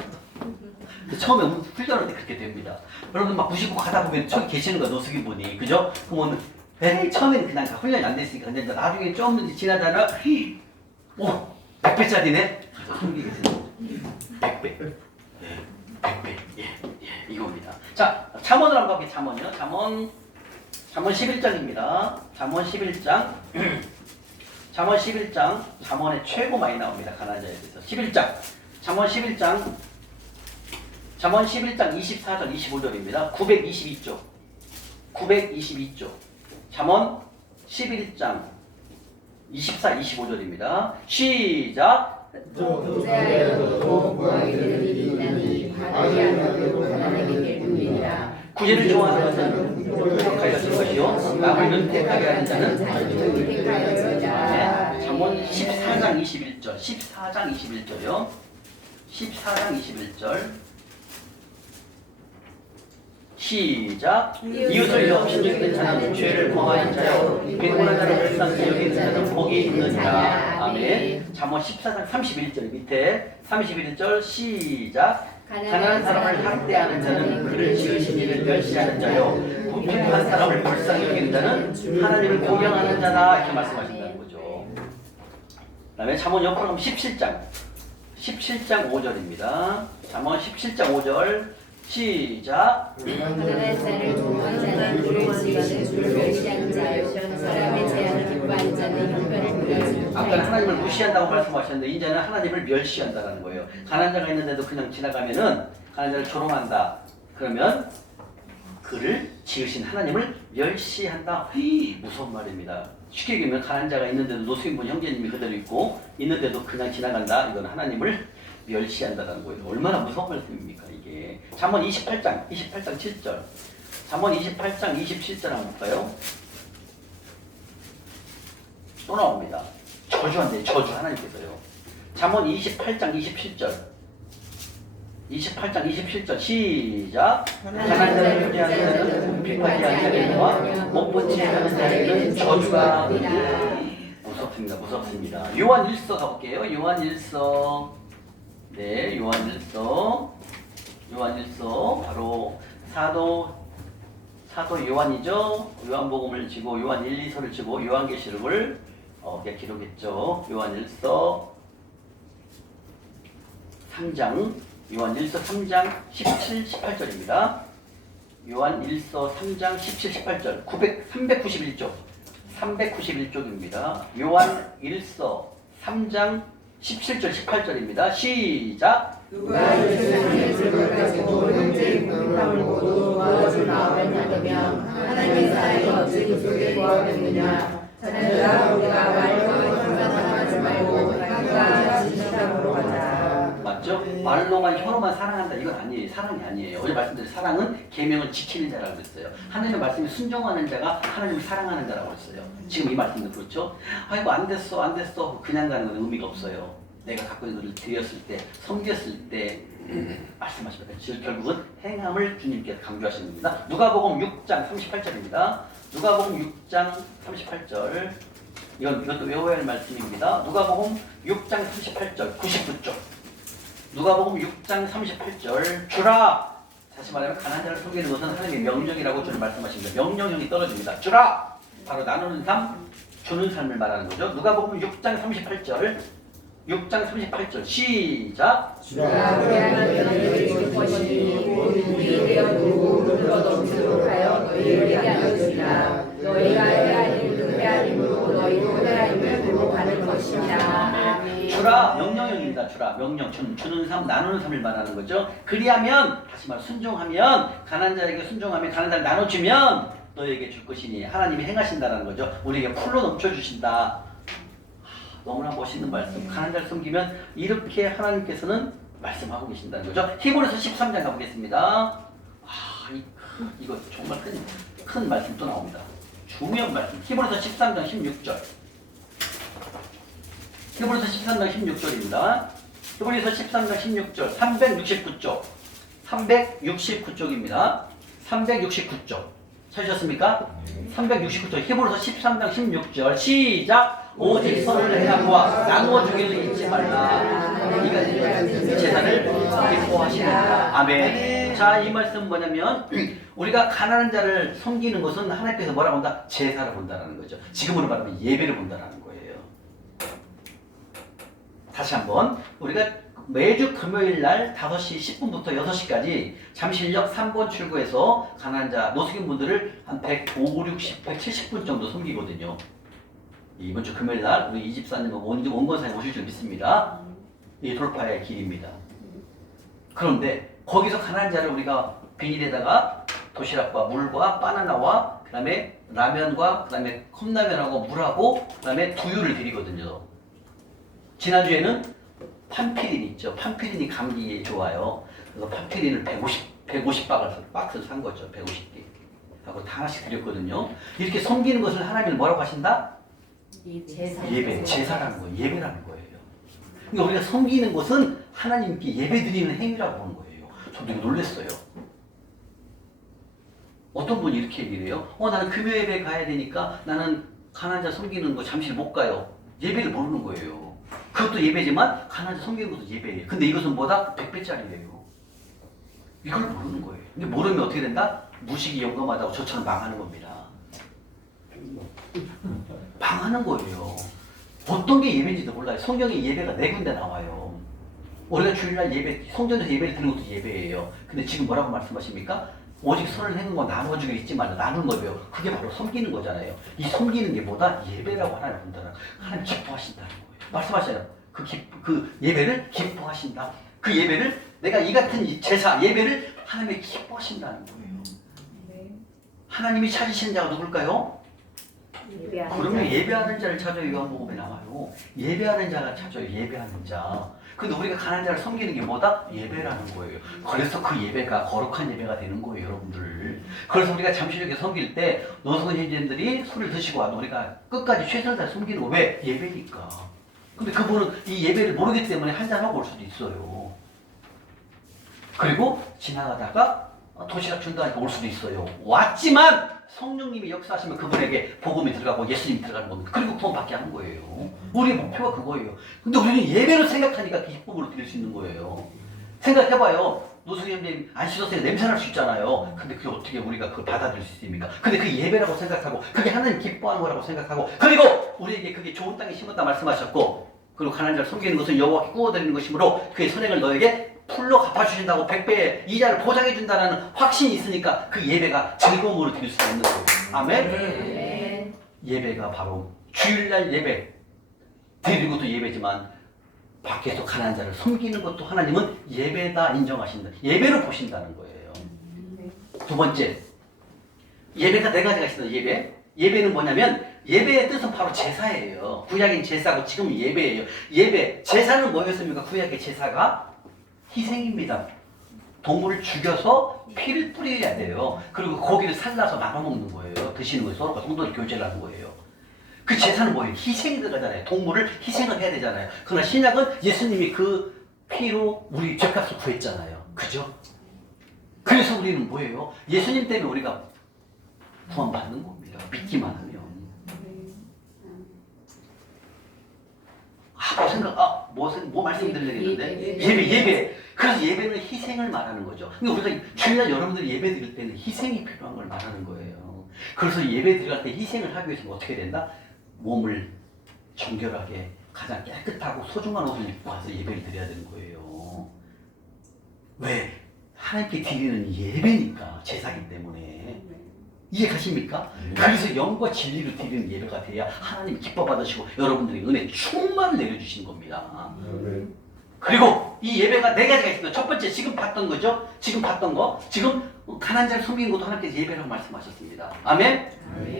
처음에 훈련할 때 그렇게 됩니다. 여러분 막 무시고 가다 보면 저기 계시는 거야 노숙인 분이 그죠? 그러면 에이 처음에는 그냥 훈련이 안 됐으니까 근데 나중에 좀 지나다가 오 100배짜리네? 숨기겠어요. 100배. 100배. 예, 이겁니다. 자, 잠언을 한번 볼게요. 잠언이요. 잠언 11장입니다. 잠언 11장. 잠언 11장, 잠언에 최고 많이 나옵니다. 가난한 자에 대해서. 11장, 잠언 11장, 잠언 11장 24절, 25절입니다. 922쪽. 922쪽. 잠언 11장 24, 25절입니다. 시작. 부자여도 구하기 들이 있나니 바르게 하려고 가난하게 될 뿐이니라. 구제를 좋아하는 것은 부족하게 하는 것이요 남을 은택하게 하는 자는 잠언 14장 21절 14장 21절이요 14장 21절 시작. 이웃을 역신적인 자는 죄를 범하는 자요 빈곤한 자를 불쌍히 여기는 자는 복이 있는 자. 아멘. 잠언 14장 31절 밑에 31절 시작. 가난한 사람을 학대하는 자는 그를 지으신 이를 멸시하는 자요 궁핍한 사람을 불쌍히 여기는 자는 하나님을 공경하는 자다. 이렇게 말씀하신다는 거죠. 그 다음에 잠언 옆으로 가면 17장 5절입니다. 잠언 17장 5절 시작. 가난한 자를 도우는 자는 그를 지으신 주를 멸시하는 자요 사람의 제안을 기뻐하는 자는 형편을 보여주는 자요. 아까는 하나님을 무시한다고 말씀하셨는데 이제는 하나님을 멸시한다는 거예요. 가난한 자가 있는데도 그냥 지나가면은 가난한 자를 조롱한다. 그러면 그를 지으신 하나님을 멸시한다. 무서운 말입니다. 쉽게 얘기하면 가난한 자가 있는데도 노숙인분 형제님이 그대로 있고 있는데도 그냥 지나간다. 이건 하나님을 멸시한다는 거예요. 얼마나 무서운 말씀입니까 이게. 잠언 28장 7절. 잠언 28장 27절 한번 볼까요? 또 나옵니다. 저주한대. 저주 하나님께서요. 잠언 28장 27절. 28장 27절 시작. 가난한 자를 부지하는 자는 궁핍하지 아니하려니와 못 본채 하는 자에게는 저주가 무섭습니다. 무섭습니다. 요한 1서 가볼게요. 요한 1서. 네, 요한 1서 바로 사도 요한이죠. 요한복음을 지고 요한 1, 2서를 지고 요한계시록을 기록했죠. 요한 1서 3장 요한 1서 3장 17, 18절입니다. 요한 1서 3장 17, 18절 391쪽 391쪽입니다. 요한 1서 3장 17절, 18절입니다. 시작. 누가 이 세상에 즐거움을 가지고 형제의 궁핍함을 보고 도와줄 마음을 닫으면 하나님의 사랑이 어찌 그 속에 거하겠느냐. 자녀들아 우리가 말로만 혀로만 말고 땅과 진실함으로 가자. 맞죠? 말로만 혀로만 사랑한다 이건 아니에요. 사랑이 아니에요. 어제 말씀드린 사랑은 계명을 지키는 자라고 그랬어요. 하나님의 말씀에 순종하는 자가 하나님을 사랑하는 자라고 했어요. 지금 이 말씀도 그렇죠? 아이고 안 됐어 그냥 가는 건 의미가 없어요. 내가 갖고 있는 것을 드렸을 때 섬겼을 때 말씀하십니다. 결국은 행함을 주님께서 강조하시는 겁니다. 누가복음 6장 38절입니다. 누가복음 6장 38절 이것도 외워야 할 말씀입니다. 누가복음 6장 38절 99쪽 누가복음 6장 38절 주라. 다시 말하면 가난한 자를 섬기는 것은 하나님의 명령이라고 주님 말씀하십니다. 명령형이 떨어집니다. 주라. 바로 나누는 삶, 주는 삶을 말하는 거죠. 누가복음 6장 38절 시작. 주라 우리 하나님은 줄 것이니 우리 되어 누구 물어 넘치도록 하여 너희에게 알려주리라. 너희가 헤아림으로 너희도 헤아림을 보고 가는 것이니라. 주라 명령형입니다. 주라 명령 주는 삶 나누는 삶을 말하는 거죠. 그리하면 다시 말 순종하면 가난한 자에게 순종하면 가난한 자를 나눠주면 너에게 줄 것이니 하나님이 행하신다라는 거죠. 우리에게 풀로 넘쳐주신다. 너무나 멋있는 말씀. 가난한 자를 섬기면 이렇게 하나님께서는 말씀하고 계신다는 거죠. 히브리서 13장 가보겠습니다. 이거 정말 큰 말씀 또 나옵니다. 중요한 말씀. 히브리서 13장 16절. 히브리서 13장 16절입니다. 히브리서 13장 16절 369쪽 369쪽입니다. 369쪽 찾으셨습니까? 369쪽 히브리서 13장 16절 시작. 오직 선을 행하고와 나누어 주기를 잊지 말라. 이가 재산을 기뻐하시느니라. 아멘. 자, 이 말씀은 뭐냐면 우리가 가난한 자를 섬기는 것은 하나님께서 뭐라고 본다? 제사를 본다라는 거죠. 지금으로 말하면 예배를 본다라는 거예요. 다시 한번 우리가 매주 금요일 날 5시 10분부터 6시까지 잠실역 3번 출구에서 가난한 자 노숙인 분들을 한 150, 60, 170분 정도 섬기거든요. 이번 주 금요일 날 우리 이집사님 원건사에 오실 줄 믿습니다. 이 돌파의 길입니다. 그런데 거기서 가난한 자를 우리가 비닐에다가 도시락과 물과 바나나와 그 다음에 라면과 그 다음에 컵라면하고 물하고 그 다음에 두유를 드리거든요. 지난주에는 판피린 있죠. 판피린이 감기에 좋아요. 그래서 판피린을 150박스를 산 거죠. 150개. 하고 다 하나씩 드렸거든요. 이렇게 섬기는 것을 하나님은 뭐라고 하신다? 예배, 제사라는 거예요. 예배라는 거예요. 그러니까 우리가 섬기는 것은 하나님께 예배 드리는 행위라고 보는 거예요. 저도 이거 놀랐어요. 어떤 분이 이렇게 얘기를 해요. 나는 금요 예배 가야 되니까 나는 가난한 자 섬기는 거 잠시 못 가요. 예배를 모르는 거예요. 그것도 예배지만 가난한 자 섬기는 것도 예배예요. 근데 이것은 뭐다? 100배짜리예요. 이걸 모르는 거예요. 근데 모르면 어떻게 된다? 무식이 영감하다고 저처럼 망하는 겁니다. 망하는 거예요. 어떤 게 예배인지도 몰라요. 성경에 예배가 4군데 나와요. 우리가 주일날 예배, 성전에서 예배를 드리는 것도 예배예요. 근데 지금 뭐라고 말씀하십니까? 오직 선을 행한 거 나눠주기 잊지 말라. 나누는 거예요. 그게 바로 섬기는 거잖아요. 이 섬기는 게 뭐다? 예배라고 하나님 본다는 거예요. 하나님 기뻐하신다는 거예요. 말씀하셔요. 그 예배를 기뻐하신다. 그 예배를 내가 이 같은 제사, 예배를 하나님이 기뻐하신다는 거예요. 하나님이 찾으시는 자가 누굴까요? 그러면 예배하는 자를 찾아요. 요한복음에 나와요. 예배하는 자가 찾아요. 예배하는 자. 근데 우리가 가난한 자를 섬기는 게 뭐다? 예배라는 거예요. 그래서 그 예배가 거룩한 예배가 되는 거예요, 여러분들. 그래서 우리가 잠시력에 섬길 때 노숙은 현지인들이 술을 드시고 와도 우리가 끝까지 최선을 다해 섬기는 거 왜? 예배니까. 근데 그분은 이 예배를 모르기 때문에 한잔하고 올 수도 있어요. 그리고 지나가다가 도시락 준다니까 올 수도 있어요. 왔지만 성령님이 역사하시면 그분에게 복음이 들어가고 예수님이 들어가는 겁니다. 그리고 구원받게 하는 거예요. 우리의 목표가 그거예요. 근데 우리는 예배를 생각하니까 그 기쁨으로 드릴 수 있는 거예요. 생각해봐요. 노숙인님 안 씻었으니까 냄새 날 수 있잖아요. 근데 그게 어떻게 우리가 그걸 받아들일 수 있습니까? 근데 그 예배라고 생각하고 그게 하나님 기뻐하는 거라고 생각하고 그리고 우리에게 그게 좋은 땅에 심었다 말씀하셨고 그리고 가난한 자를 섬기는 것은 여호와께 구워드리는 것이므로 그의 선행을 너에게 풀로 갚아주신다고 100배의 이자를 보장해준다는 확신이 있으니까 그 예배가 즐거움으로 드릴 수가 있는 거예요. 아멘? 예배가 바로 주일날 예배 드리는 것도 예배지만 밖에서 가난한 자를 섬기는 것도 하나님은 예배다 인정하신다. 예배로 보신다는 거예요. 두 번째, 예배가 4가지가 있어요. 예배는 뭐냐면 예배의 뜻은 바로 제사예요. 구약인 제사고 지금 예배예요. 예배, 제사는 뭐였습니까? 구약의 제사가 희생입니다. 동물을 죽여서 피를 뿌려야 돼요. 그리고 고기를 살라서 나눠 먹는 거예요. 드시는 거예요. 서로가 성도를 교제를 하는 거예요. 그 제사는 뭐예요? 희생이 들어가잖아요. 동물을 희생을 해야 되잖아요. 그러나 신약은 예수님이 그 피로 우리 죄값을 구했잖아요. 그죠? 그래서 우리는 뭐예요? 예수님 때문에 우리가 구원받는 겁니다. 믿기만 하면. 뭐 말씀드리려겠는데? 예배. 그래서 예배는 희생을 말하는 거죠. 그러니까 우리가 주일날 여러분들이 예배 드릴 때는 희생이 필요한 걸 말하는 거예요. 그래서 예배 드릴 때 희생을 하기 위해서는 어떻게 된다? 몸을 정결하게 가장 깨끗하고 소중한 옷을 입고 와서 예배를 드려야 되는 거예요. 왜? 하나님께 드리는 예배니까, 제사기 때문에. 이해가십니까? 그래서 영과 진리로 드리는 예배가 돼야 하나님 기뻐 받으시고 여러분들이 은혜 충만을 내려주시는 겁니다. 그리고 이 예배가 4가지가 있습니다. 첫 번째, 지금 봤던 거죠? 지금 가난한 자를 섬기는 것도 하나님께서 예배라고 말씀하셨습니다. 아멘?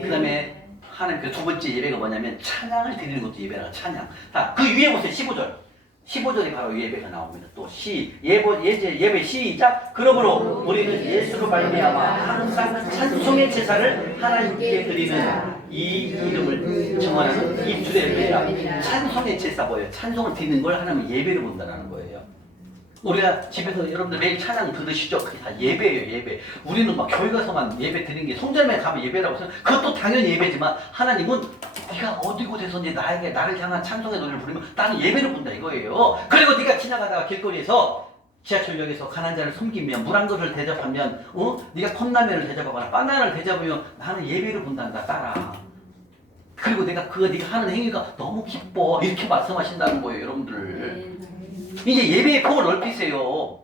그 다음에 하나님 두 번째 예배가 뭐냐면 찬양을 드리는 것도 예배라. 찬양. 자, 그 위에 보세요. 15절. 15절이 바로 예배가 나옵니다. 또 예배 시작. 그러므로 우리는 예수로 말미암아 항상 찬송의 제사를 하나님께 드리는 이 이름을 정하는 이 주례입니다. 찬송의 제사 뭐예요? 찬송을 드리는 걸 하나님은 예배로 본다는 거예요. 우리가 집에서 여러분들 매일 찬양 들으시죠? 그게 다 예배예요, 예배. 우리는 막 교회 가서만 예배 드리는 게 성전에 가면 예배라고 생각. 그것도 당연히 예배지만 하나님은 네가 어디 곳에서든지 나를 향한 찬송의 노래를 부르면 나는 예배를 본다 이거예요. 그리고 네가 지나가다가 길거리에서 지하철역에서 가난한 자를 섬기면 물 한 그릇을 대접하면 네가 컵라면을 대접하거나 바나나를 대접하면 나는 예배를 본단다 따라. 그리고 네가 하는 행위가 너무 기뻐 이렇게 말씀하신다는 거예요, 여러분들. 이제 예배의 폭을 넓히세요.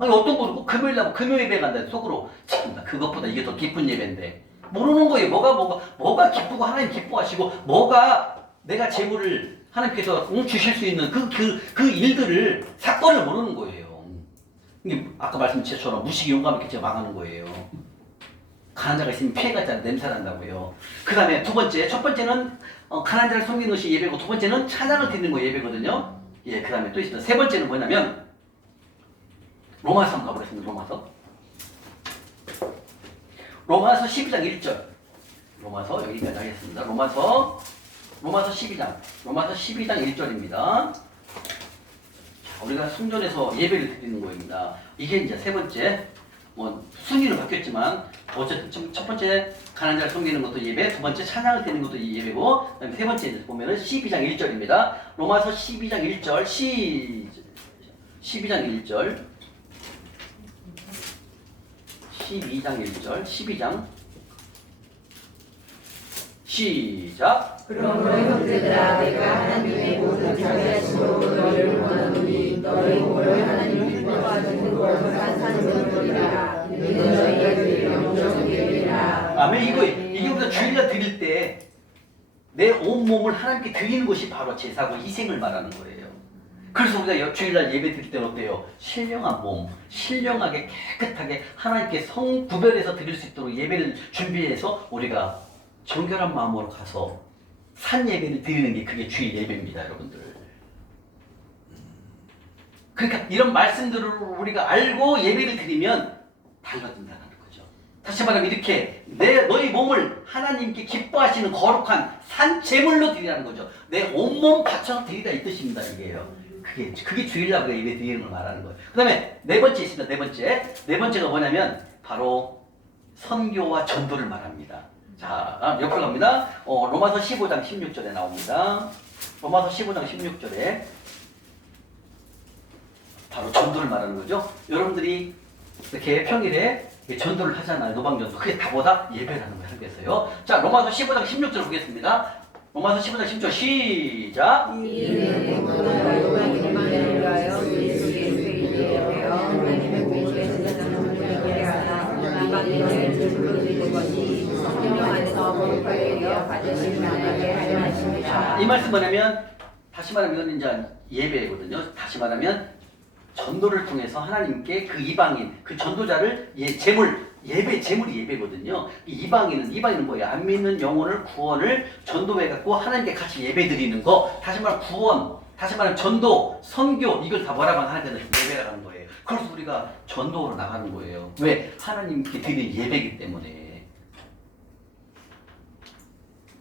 아니 어떤 분은 꼭 금요일 나면 금요 예배 간다 속으로 참나 그것보다 이게 더 기쁜 예배인데 모르는 거예요. 뭐가 기쁘고 하나님 기뻐하시고 뭐가 내가 재물을 하나님께서 주실 수 있는 그 일들을 사건을 모르는 거예요. 이게 아까 말씀드린 것처럼 무식이 용감 있게 제가 망하는 거예요. 가난 자가 있으면 피해가지 냄새 난다고요. 그 다음에 두 번째, 첫 번째는 가난 자를 섬기는 것이 예배고 두 번째는 찬양을 드리는 거 예배거든요. 예, 그 다음에 또 있습니다. 세 번째는 뭐냐면 로마서 한번 가보겠습니다. 로마서 12장 1절. 로마서 여기까지 하겠습니다. 로마서 12장 1절입니다. 자, 우리가 성전에서 예배를 드리는 거입니다. 이게 이제 세 번째, 순위는 바뀌었지만 어쨌든 첫 번째 가난 자를 섬기는 것도 예배, 두 번째 찬양을 드리는 것도 예배고, 그다음에 세 번째 보면은 12장 1절입니다. 로마서 12장 1절 12장 1절 시작. 그러므로 형제들아 내가 하나님의 모든 자비하심으로 너희를 원하노니 너희 몸을 하나님 기뻐하시는 거룩한 산으로 드리라. 이는 너희가 드릴 영적 예배라. 아멘. 이게 우리가 주일날 드릴 때 내 온몸을 하나님께 드리는 것이 바로 제사고 희생을 말하는 거예요. 그래서 우리가 주일날 예배 드릴 때는 어때요? 신령한 몸, 신령하게 깨끗하게 하나님께 성 구별해서 드릴 수 있도록 예배를 준비해서 우리가 정결한 마음으로 가서 산 예배를 드리는 게 그게 주일 예배입니다, 여러분들. 그러니까 이런 말씀들을 우리가 알고 예배를 드리면 달라진다는 거죠. 다시 말하면 이렇게 너희 몸을 하나님께 기뻐하시는 거룩한 산 제물로 드리라는 거죠. 내 온몸 바쳐서 드리라 이 뜻입니다, 이게요. 그게 주일날 우리가 예배 드리는 걸 말하는 거예요. 그 다음에 네 번째 있습니다. 네 번째가 뭐냐면 바로 선교와 전도를 말합니다. 자, 옆으로 갑니다. 로마서 15장 16절에 나옵니다. 로마서 15장 16절에 바로 전도를 말하는 거죠. 여러분들이 이렇게 평일에 전도를 하잖아요. 노방전도. 그게 다보다 예배라는 걸 알겠어요. 자, 로마서 15장 16절 보겠습니다. 로마서 15장 16절 시작. 이는 모든 요한님만을 위하여 예수의 되어 하나님의 공주에서 전부를 하나 이방인을 주로 드리는 것이 성령 안에서 거룩하게 되어 받으신 나라게 하려 하십니다. 이 말씀 뭐냐면 다시 말하면 이건 이제 예배거든요. 다시 말하면 전도를 통해서 하나님께 그 이방인, 그 전도자를 제물이 예배거든요. 이방인은 뭐예요? 안 믿는 영혼을 구원을 전도해갖고 하나님께 같이 예배 드리는 거. 다시 말하면 구원, 다시 말하면 전도, 선교, 이걸 다 뭐라고 하나님께는 예배라는 거예요. 그래서 우리가 전도로 나가는 거예요. 왜? 하나님께 드리는 예배이기 때문에.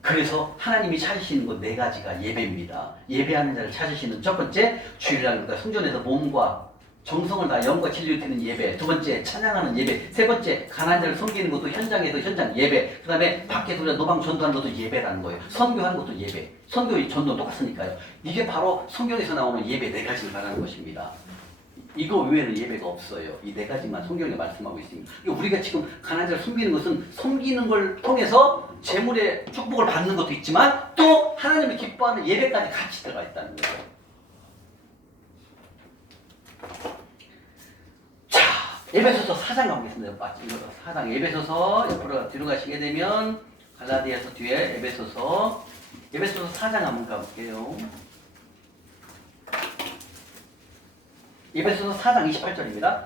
그래서 하나님이 찾으시는 것 네 가지가 예배입니다. 예배하는 자를 찾으시는 첫 번째, 주일날 우리가 성전에서 몸과 정성을 다 영과 진리를 드리는 예배. 두 번째, 찬양하는 예배. 세 번째, 가난한 자를 섬기는 것도 현장에서 현장 예배. 그 다음에 밖에서 우리가 노방 전도하는 것도 예배라는 거예요. 선교하는 것도 예배. 선교, 전도 똑같으니까요. 이게 바로 성경에서 나오는 예배 네 가지를 말하는 것입니다. 이거 외에는 예배가 없어요. 이 네 가지만 성경에 말씀하고 있습니다. 우리가 지금 가난한 자를 섬기는 것은 섬기는 걸 통해서 재물의 축복을 받는 것도 있지만 또 하나님을 기뻐하는 예배까지 같이 들어가 있다는 거예요. 자, 에베소서 4장 가보겠습니다. 4장 에베소서 옆으로 뒤로 가시게 되면 갈라디아서 뒤에 에베소서 4장 한번 가볼게요. 에베소서 4장 28절입니다.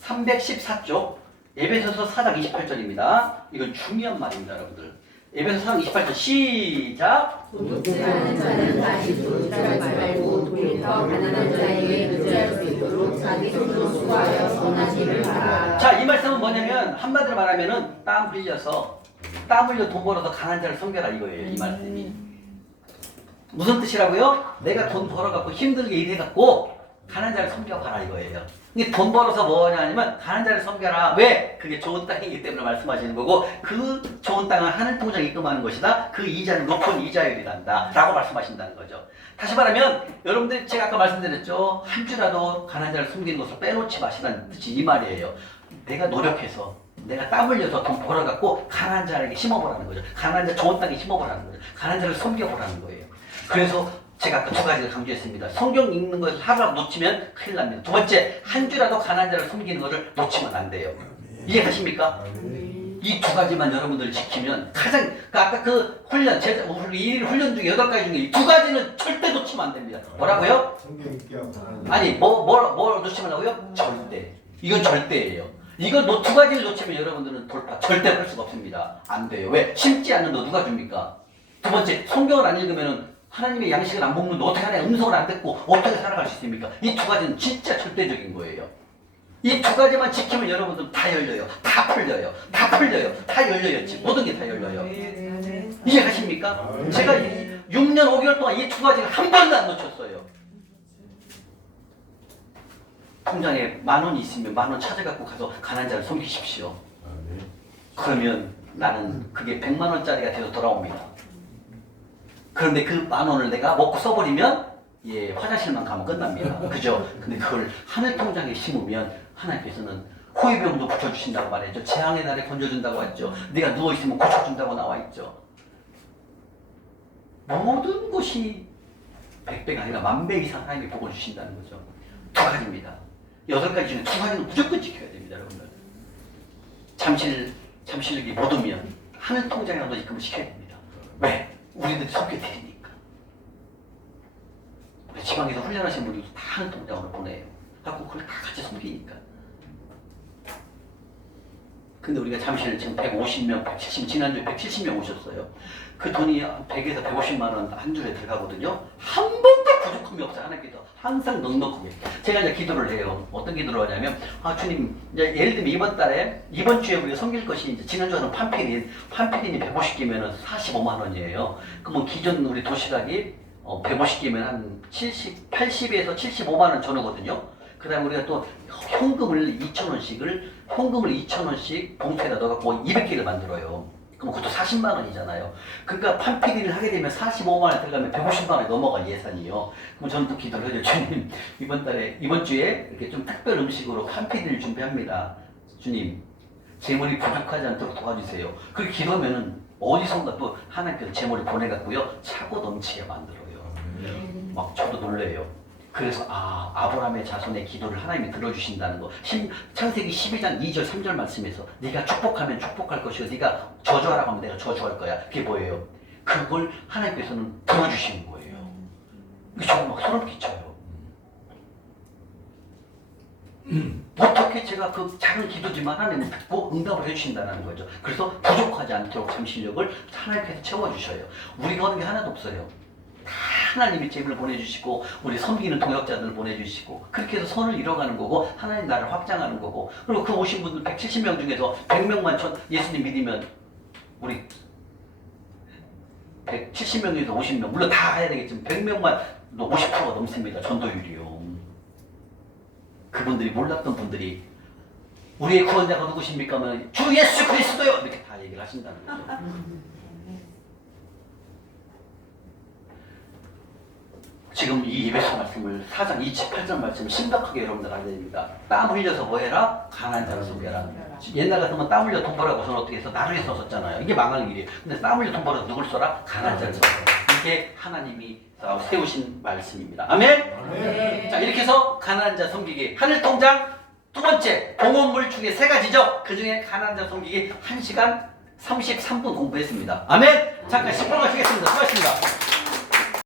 314쪽 에베소서 4장 28절입니다. 이건 중요한 말입니다, 여러분들. 에베소서 4장 28절 시작. 도둑질하는 자는 다시 도둑질 말고 돌이켜 가난한 자에게 의지할 수 있도록 자기 손으로 수고하여 선한 일을 하라. 자, 이 말씀은 뭐냐면 한마디로 말하면은 땀 흘려 돈 벌어서 가난한 자를 섬겨라 이거예요. 이 말씀이. 무슨 뜻이라고요? 내가 돈 벌어갖고 힘들게 일해갖고 가난한 자를 섬겨봐라 이거예요. 근데 돈 벌어서 뭐냐 하냐면 가난한 자를 섬겨라. 왜? 그게 좋은 땅이기 때문에 말씀하시는 거고 그 좋은 땅은 하늘 통장에 입금하는 것이다. 그 이자는 높은 이자율이란다 라고 말씀하신다는 거죠. 다시 말하면 여러분들 제가 아까 말씀드렸죠. 한 주라도 가난한 자를 섬기는 것을 빼놓지 마시라는 뜻이 이 말이에요. 내가 노력해서 내가 땀 흘려서 돈 벌어갖고 가난한 자에게 심어보라는 거죠. 가난한 자 좋은 땅에 심어보라는 거죠. 가난한 자를 섬겨보라는 거예요. 그래서 제가 아까 두 가지를 강조했습니다. 성경 읽는 것을 하루라도 놓치면 큰일 납니다. 두 번째, 한 주라도 가난한 자를 섬기는 것을 놓치면 안 돼요. 이해가십니까? 이 두 가지만 여러분들 지키면 가장 그러니까 아까 그 훈련 제자 우리 1일 훈련 중에 8가지 중에 이 두 가지는 절대 놓치면 안 됩니다. 뭐라고요? 아니 뭐 놓치면 하고요? 절대. 이건 절대예요. 이거 두 가지를 놓치면 여러분들은 돌파 절대 할 수가 없습니다. 안 돼요. 왜? 심지 않는 너 누가 줍니까? 두 번째, 성경을 안 읽으면은 하나님의 양식을 안 먹는데 어떻게 하나님 음성을 안 듣고 어떻게 살아갈 수 있습니까? 이 두 가지는 진짜 절대적인 거예요. 이 두 가지만 지키면 여러분들 다 열려요. 다 풀려요. 다 풀려요. 다 열려요. 모든 게 다 열려요. 이해하십니까? 제가 6년 5개월 동안 이 두 가지를 한 번도 안 놓쳤어요. 통장에 10,000원이 있으면 10,000원 찾아갖고 가서 가난한 자를 섬기십시오. 그러면 나는 그게 100만 원짜리가 돼서 돌아옵니다. 그런데 그 10,000원을 내가 먹고 써버리면 예 화장실만 가면 끝납니다. 그죠? 근데 그걸 하늘 통장에 심으면 하나님께서는 호위병도 붙여주신다고 말했죠. 재앙의 날에 건져준다고 했죠. 네가 누워있으면 고쳐준다고 나와있죠. 모든 것이 100배가 아니라 10,000배 이상 하나님이 복을 주신다는 거죠. 두 가지입니다. 8가지 중에 두 가지는 무조건 지켜야 됩니다, 여러분들. 잠실력이 못 오면 하늘 통장이라도 입금을 시켜야 됩니다. 왜? 우리들이 섬겨드리니까. 우리 지방에서 훈련하신 분들도 다 하늘 통장으로 보내요. 갖고 그걸 다 같이 섬기니까. 근데 우리가 잠실 지금 150명, 170, 지난주에 170명 오셨어요. 그 돈이 100에서 150만 원 한 줄에 들어가거든요. 한 번도 부족함이 없어요. 하나님께서 항상 넉넉하게. 제가 이제 기도를 해요. 어떤 기도를 하냐면, 주님, 이제 예를 들면 이번 주에 우리가 섬길 것이 이제 지난주에는 판필인이 150개면 45만 원이에요. 그러면 기존 우리 도시락이 150개면 한 80에서 75만 원 전후거든요. 그 다음에 우리가 또 현금을 2,000원씩 봉투에다 넣어갖고 200개를 만들어요. 그럼 그것도 40만 원이잖아요. 그러니까 판피디를 하게 되면 45만 원 들어가면 150만 원이 넘어가 예산이요. 그럼 저는 또 기도를 해요. 주님, 이번 주에 이렇게 좀 특별 음식으로 판피디를 준비합니다. 주님, 재물이 부족하지 않도록 도와주세요. 그렇게 기도하면은 어디선가 또 하나님께서 재물을 보내갖고요. 차고 넘치게 만들어요. 막 저도 놀래요. 그래서 아브라함의 자손의 기도를 하나님이 들어주신다는 거. 창세기 12장 2절 3절 말씀에서 네가 축복하면 축복할 것이고 네가 저주하라고 하면 내가 저주할 거야. 그게 뭐예요? 그걸 하나님께서는 들어주시는 거예요. 이게 저는 막 소름 끼쳐요. 어떻게 제가 그 작은 기도지만 하나님은 듣고 응답을 해주신다는 거죠. 그래서 부족하지 않도록 잠실력을 하나님께서 채워주셔요. 우리가 하는 게 하나도 없어요. 다 하나님이 재물을 보내주시고 우리 섬기는 동역자들을 보내주시고 그렇게 해서 선을 이뤄가는 거고 하나님 나라를 확장하는 거고 그리고 그 오신 분들 170명 중에서 100명만 예수님 믿으면 우리 170명 중에서 50명 물론 다 해야 되겠지만 100명만 50%가 넘습니다. 전도율이요. 그분들이 몰랐던 분들이 우리의 구원자가 누구십니까? 하면 주 예수 그리스도요! 이렇게 다 얘기를 하신다는 거죠. 지금 이 예배서 말씀을 4장 28절 말씀 심각하게 여러분들 알아야 됩니다. 땀 흘려서 뭐 해라? 가난한 자를 섬겨라. 옛날 같으면 땀 흘려 돈 벌라고 저는 어떻게 해서 나중에 썼었잖아요. 이게 망하는 길이에요. 근데 땀 흘려 돈 벌어서 누굴 써라? 가난한 자를 써라. 이게 하나님이 세우신 말씀입니다. 아멘? 네. 자, 이렇게 해서 가난한 자 섬기기 하늘 통장 두 번째 봉헌물 중에 3가지죠. 그 중에 가난한 자 섬기기 1시간 33분 공부했습니다. 아멘? 잠깐 10분을 쉬겠습니다. 수고하셨습니다.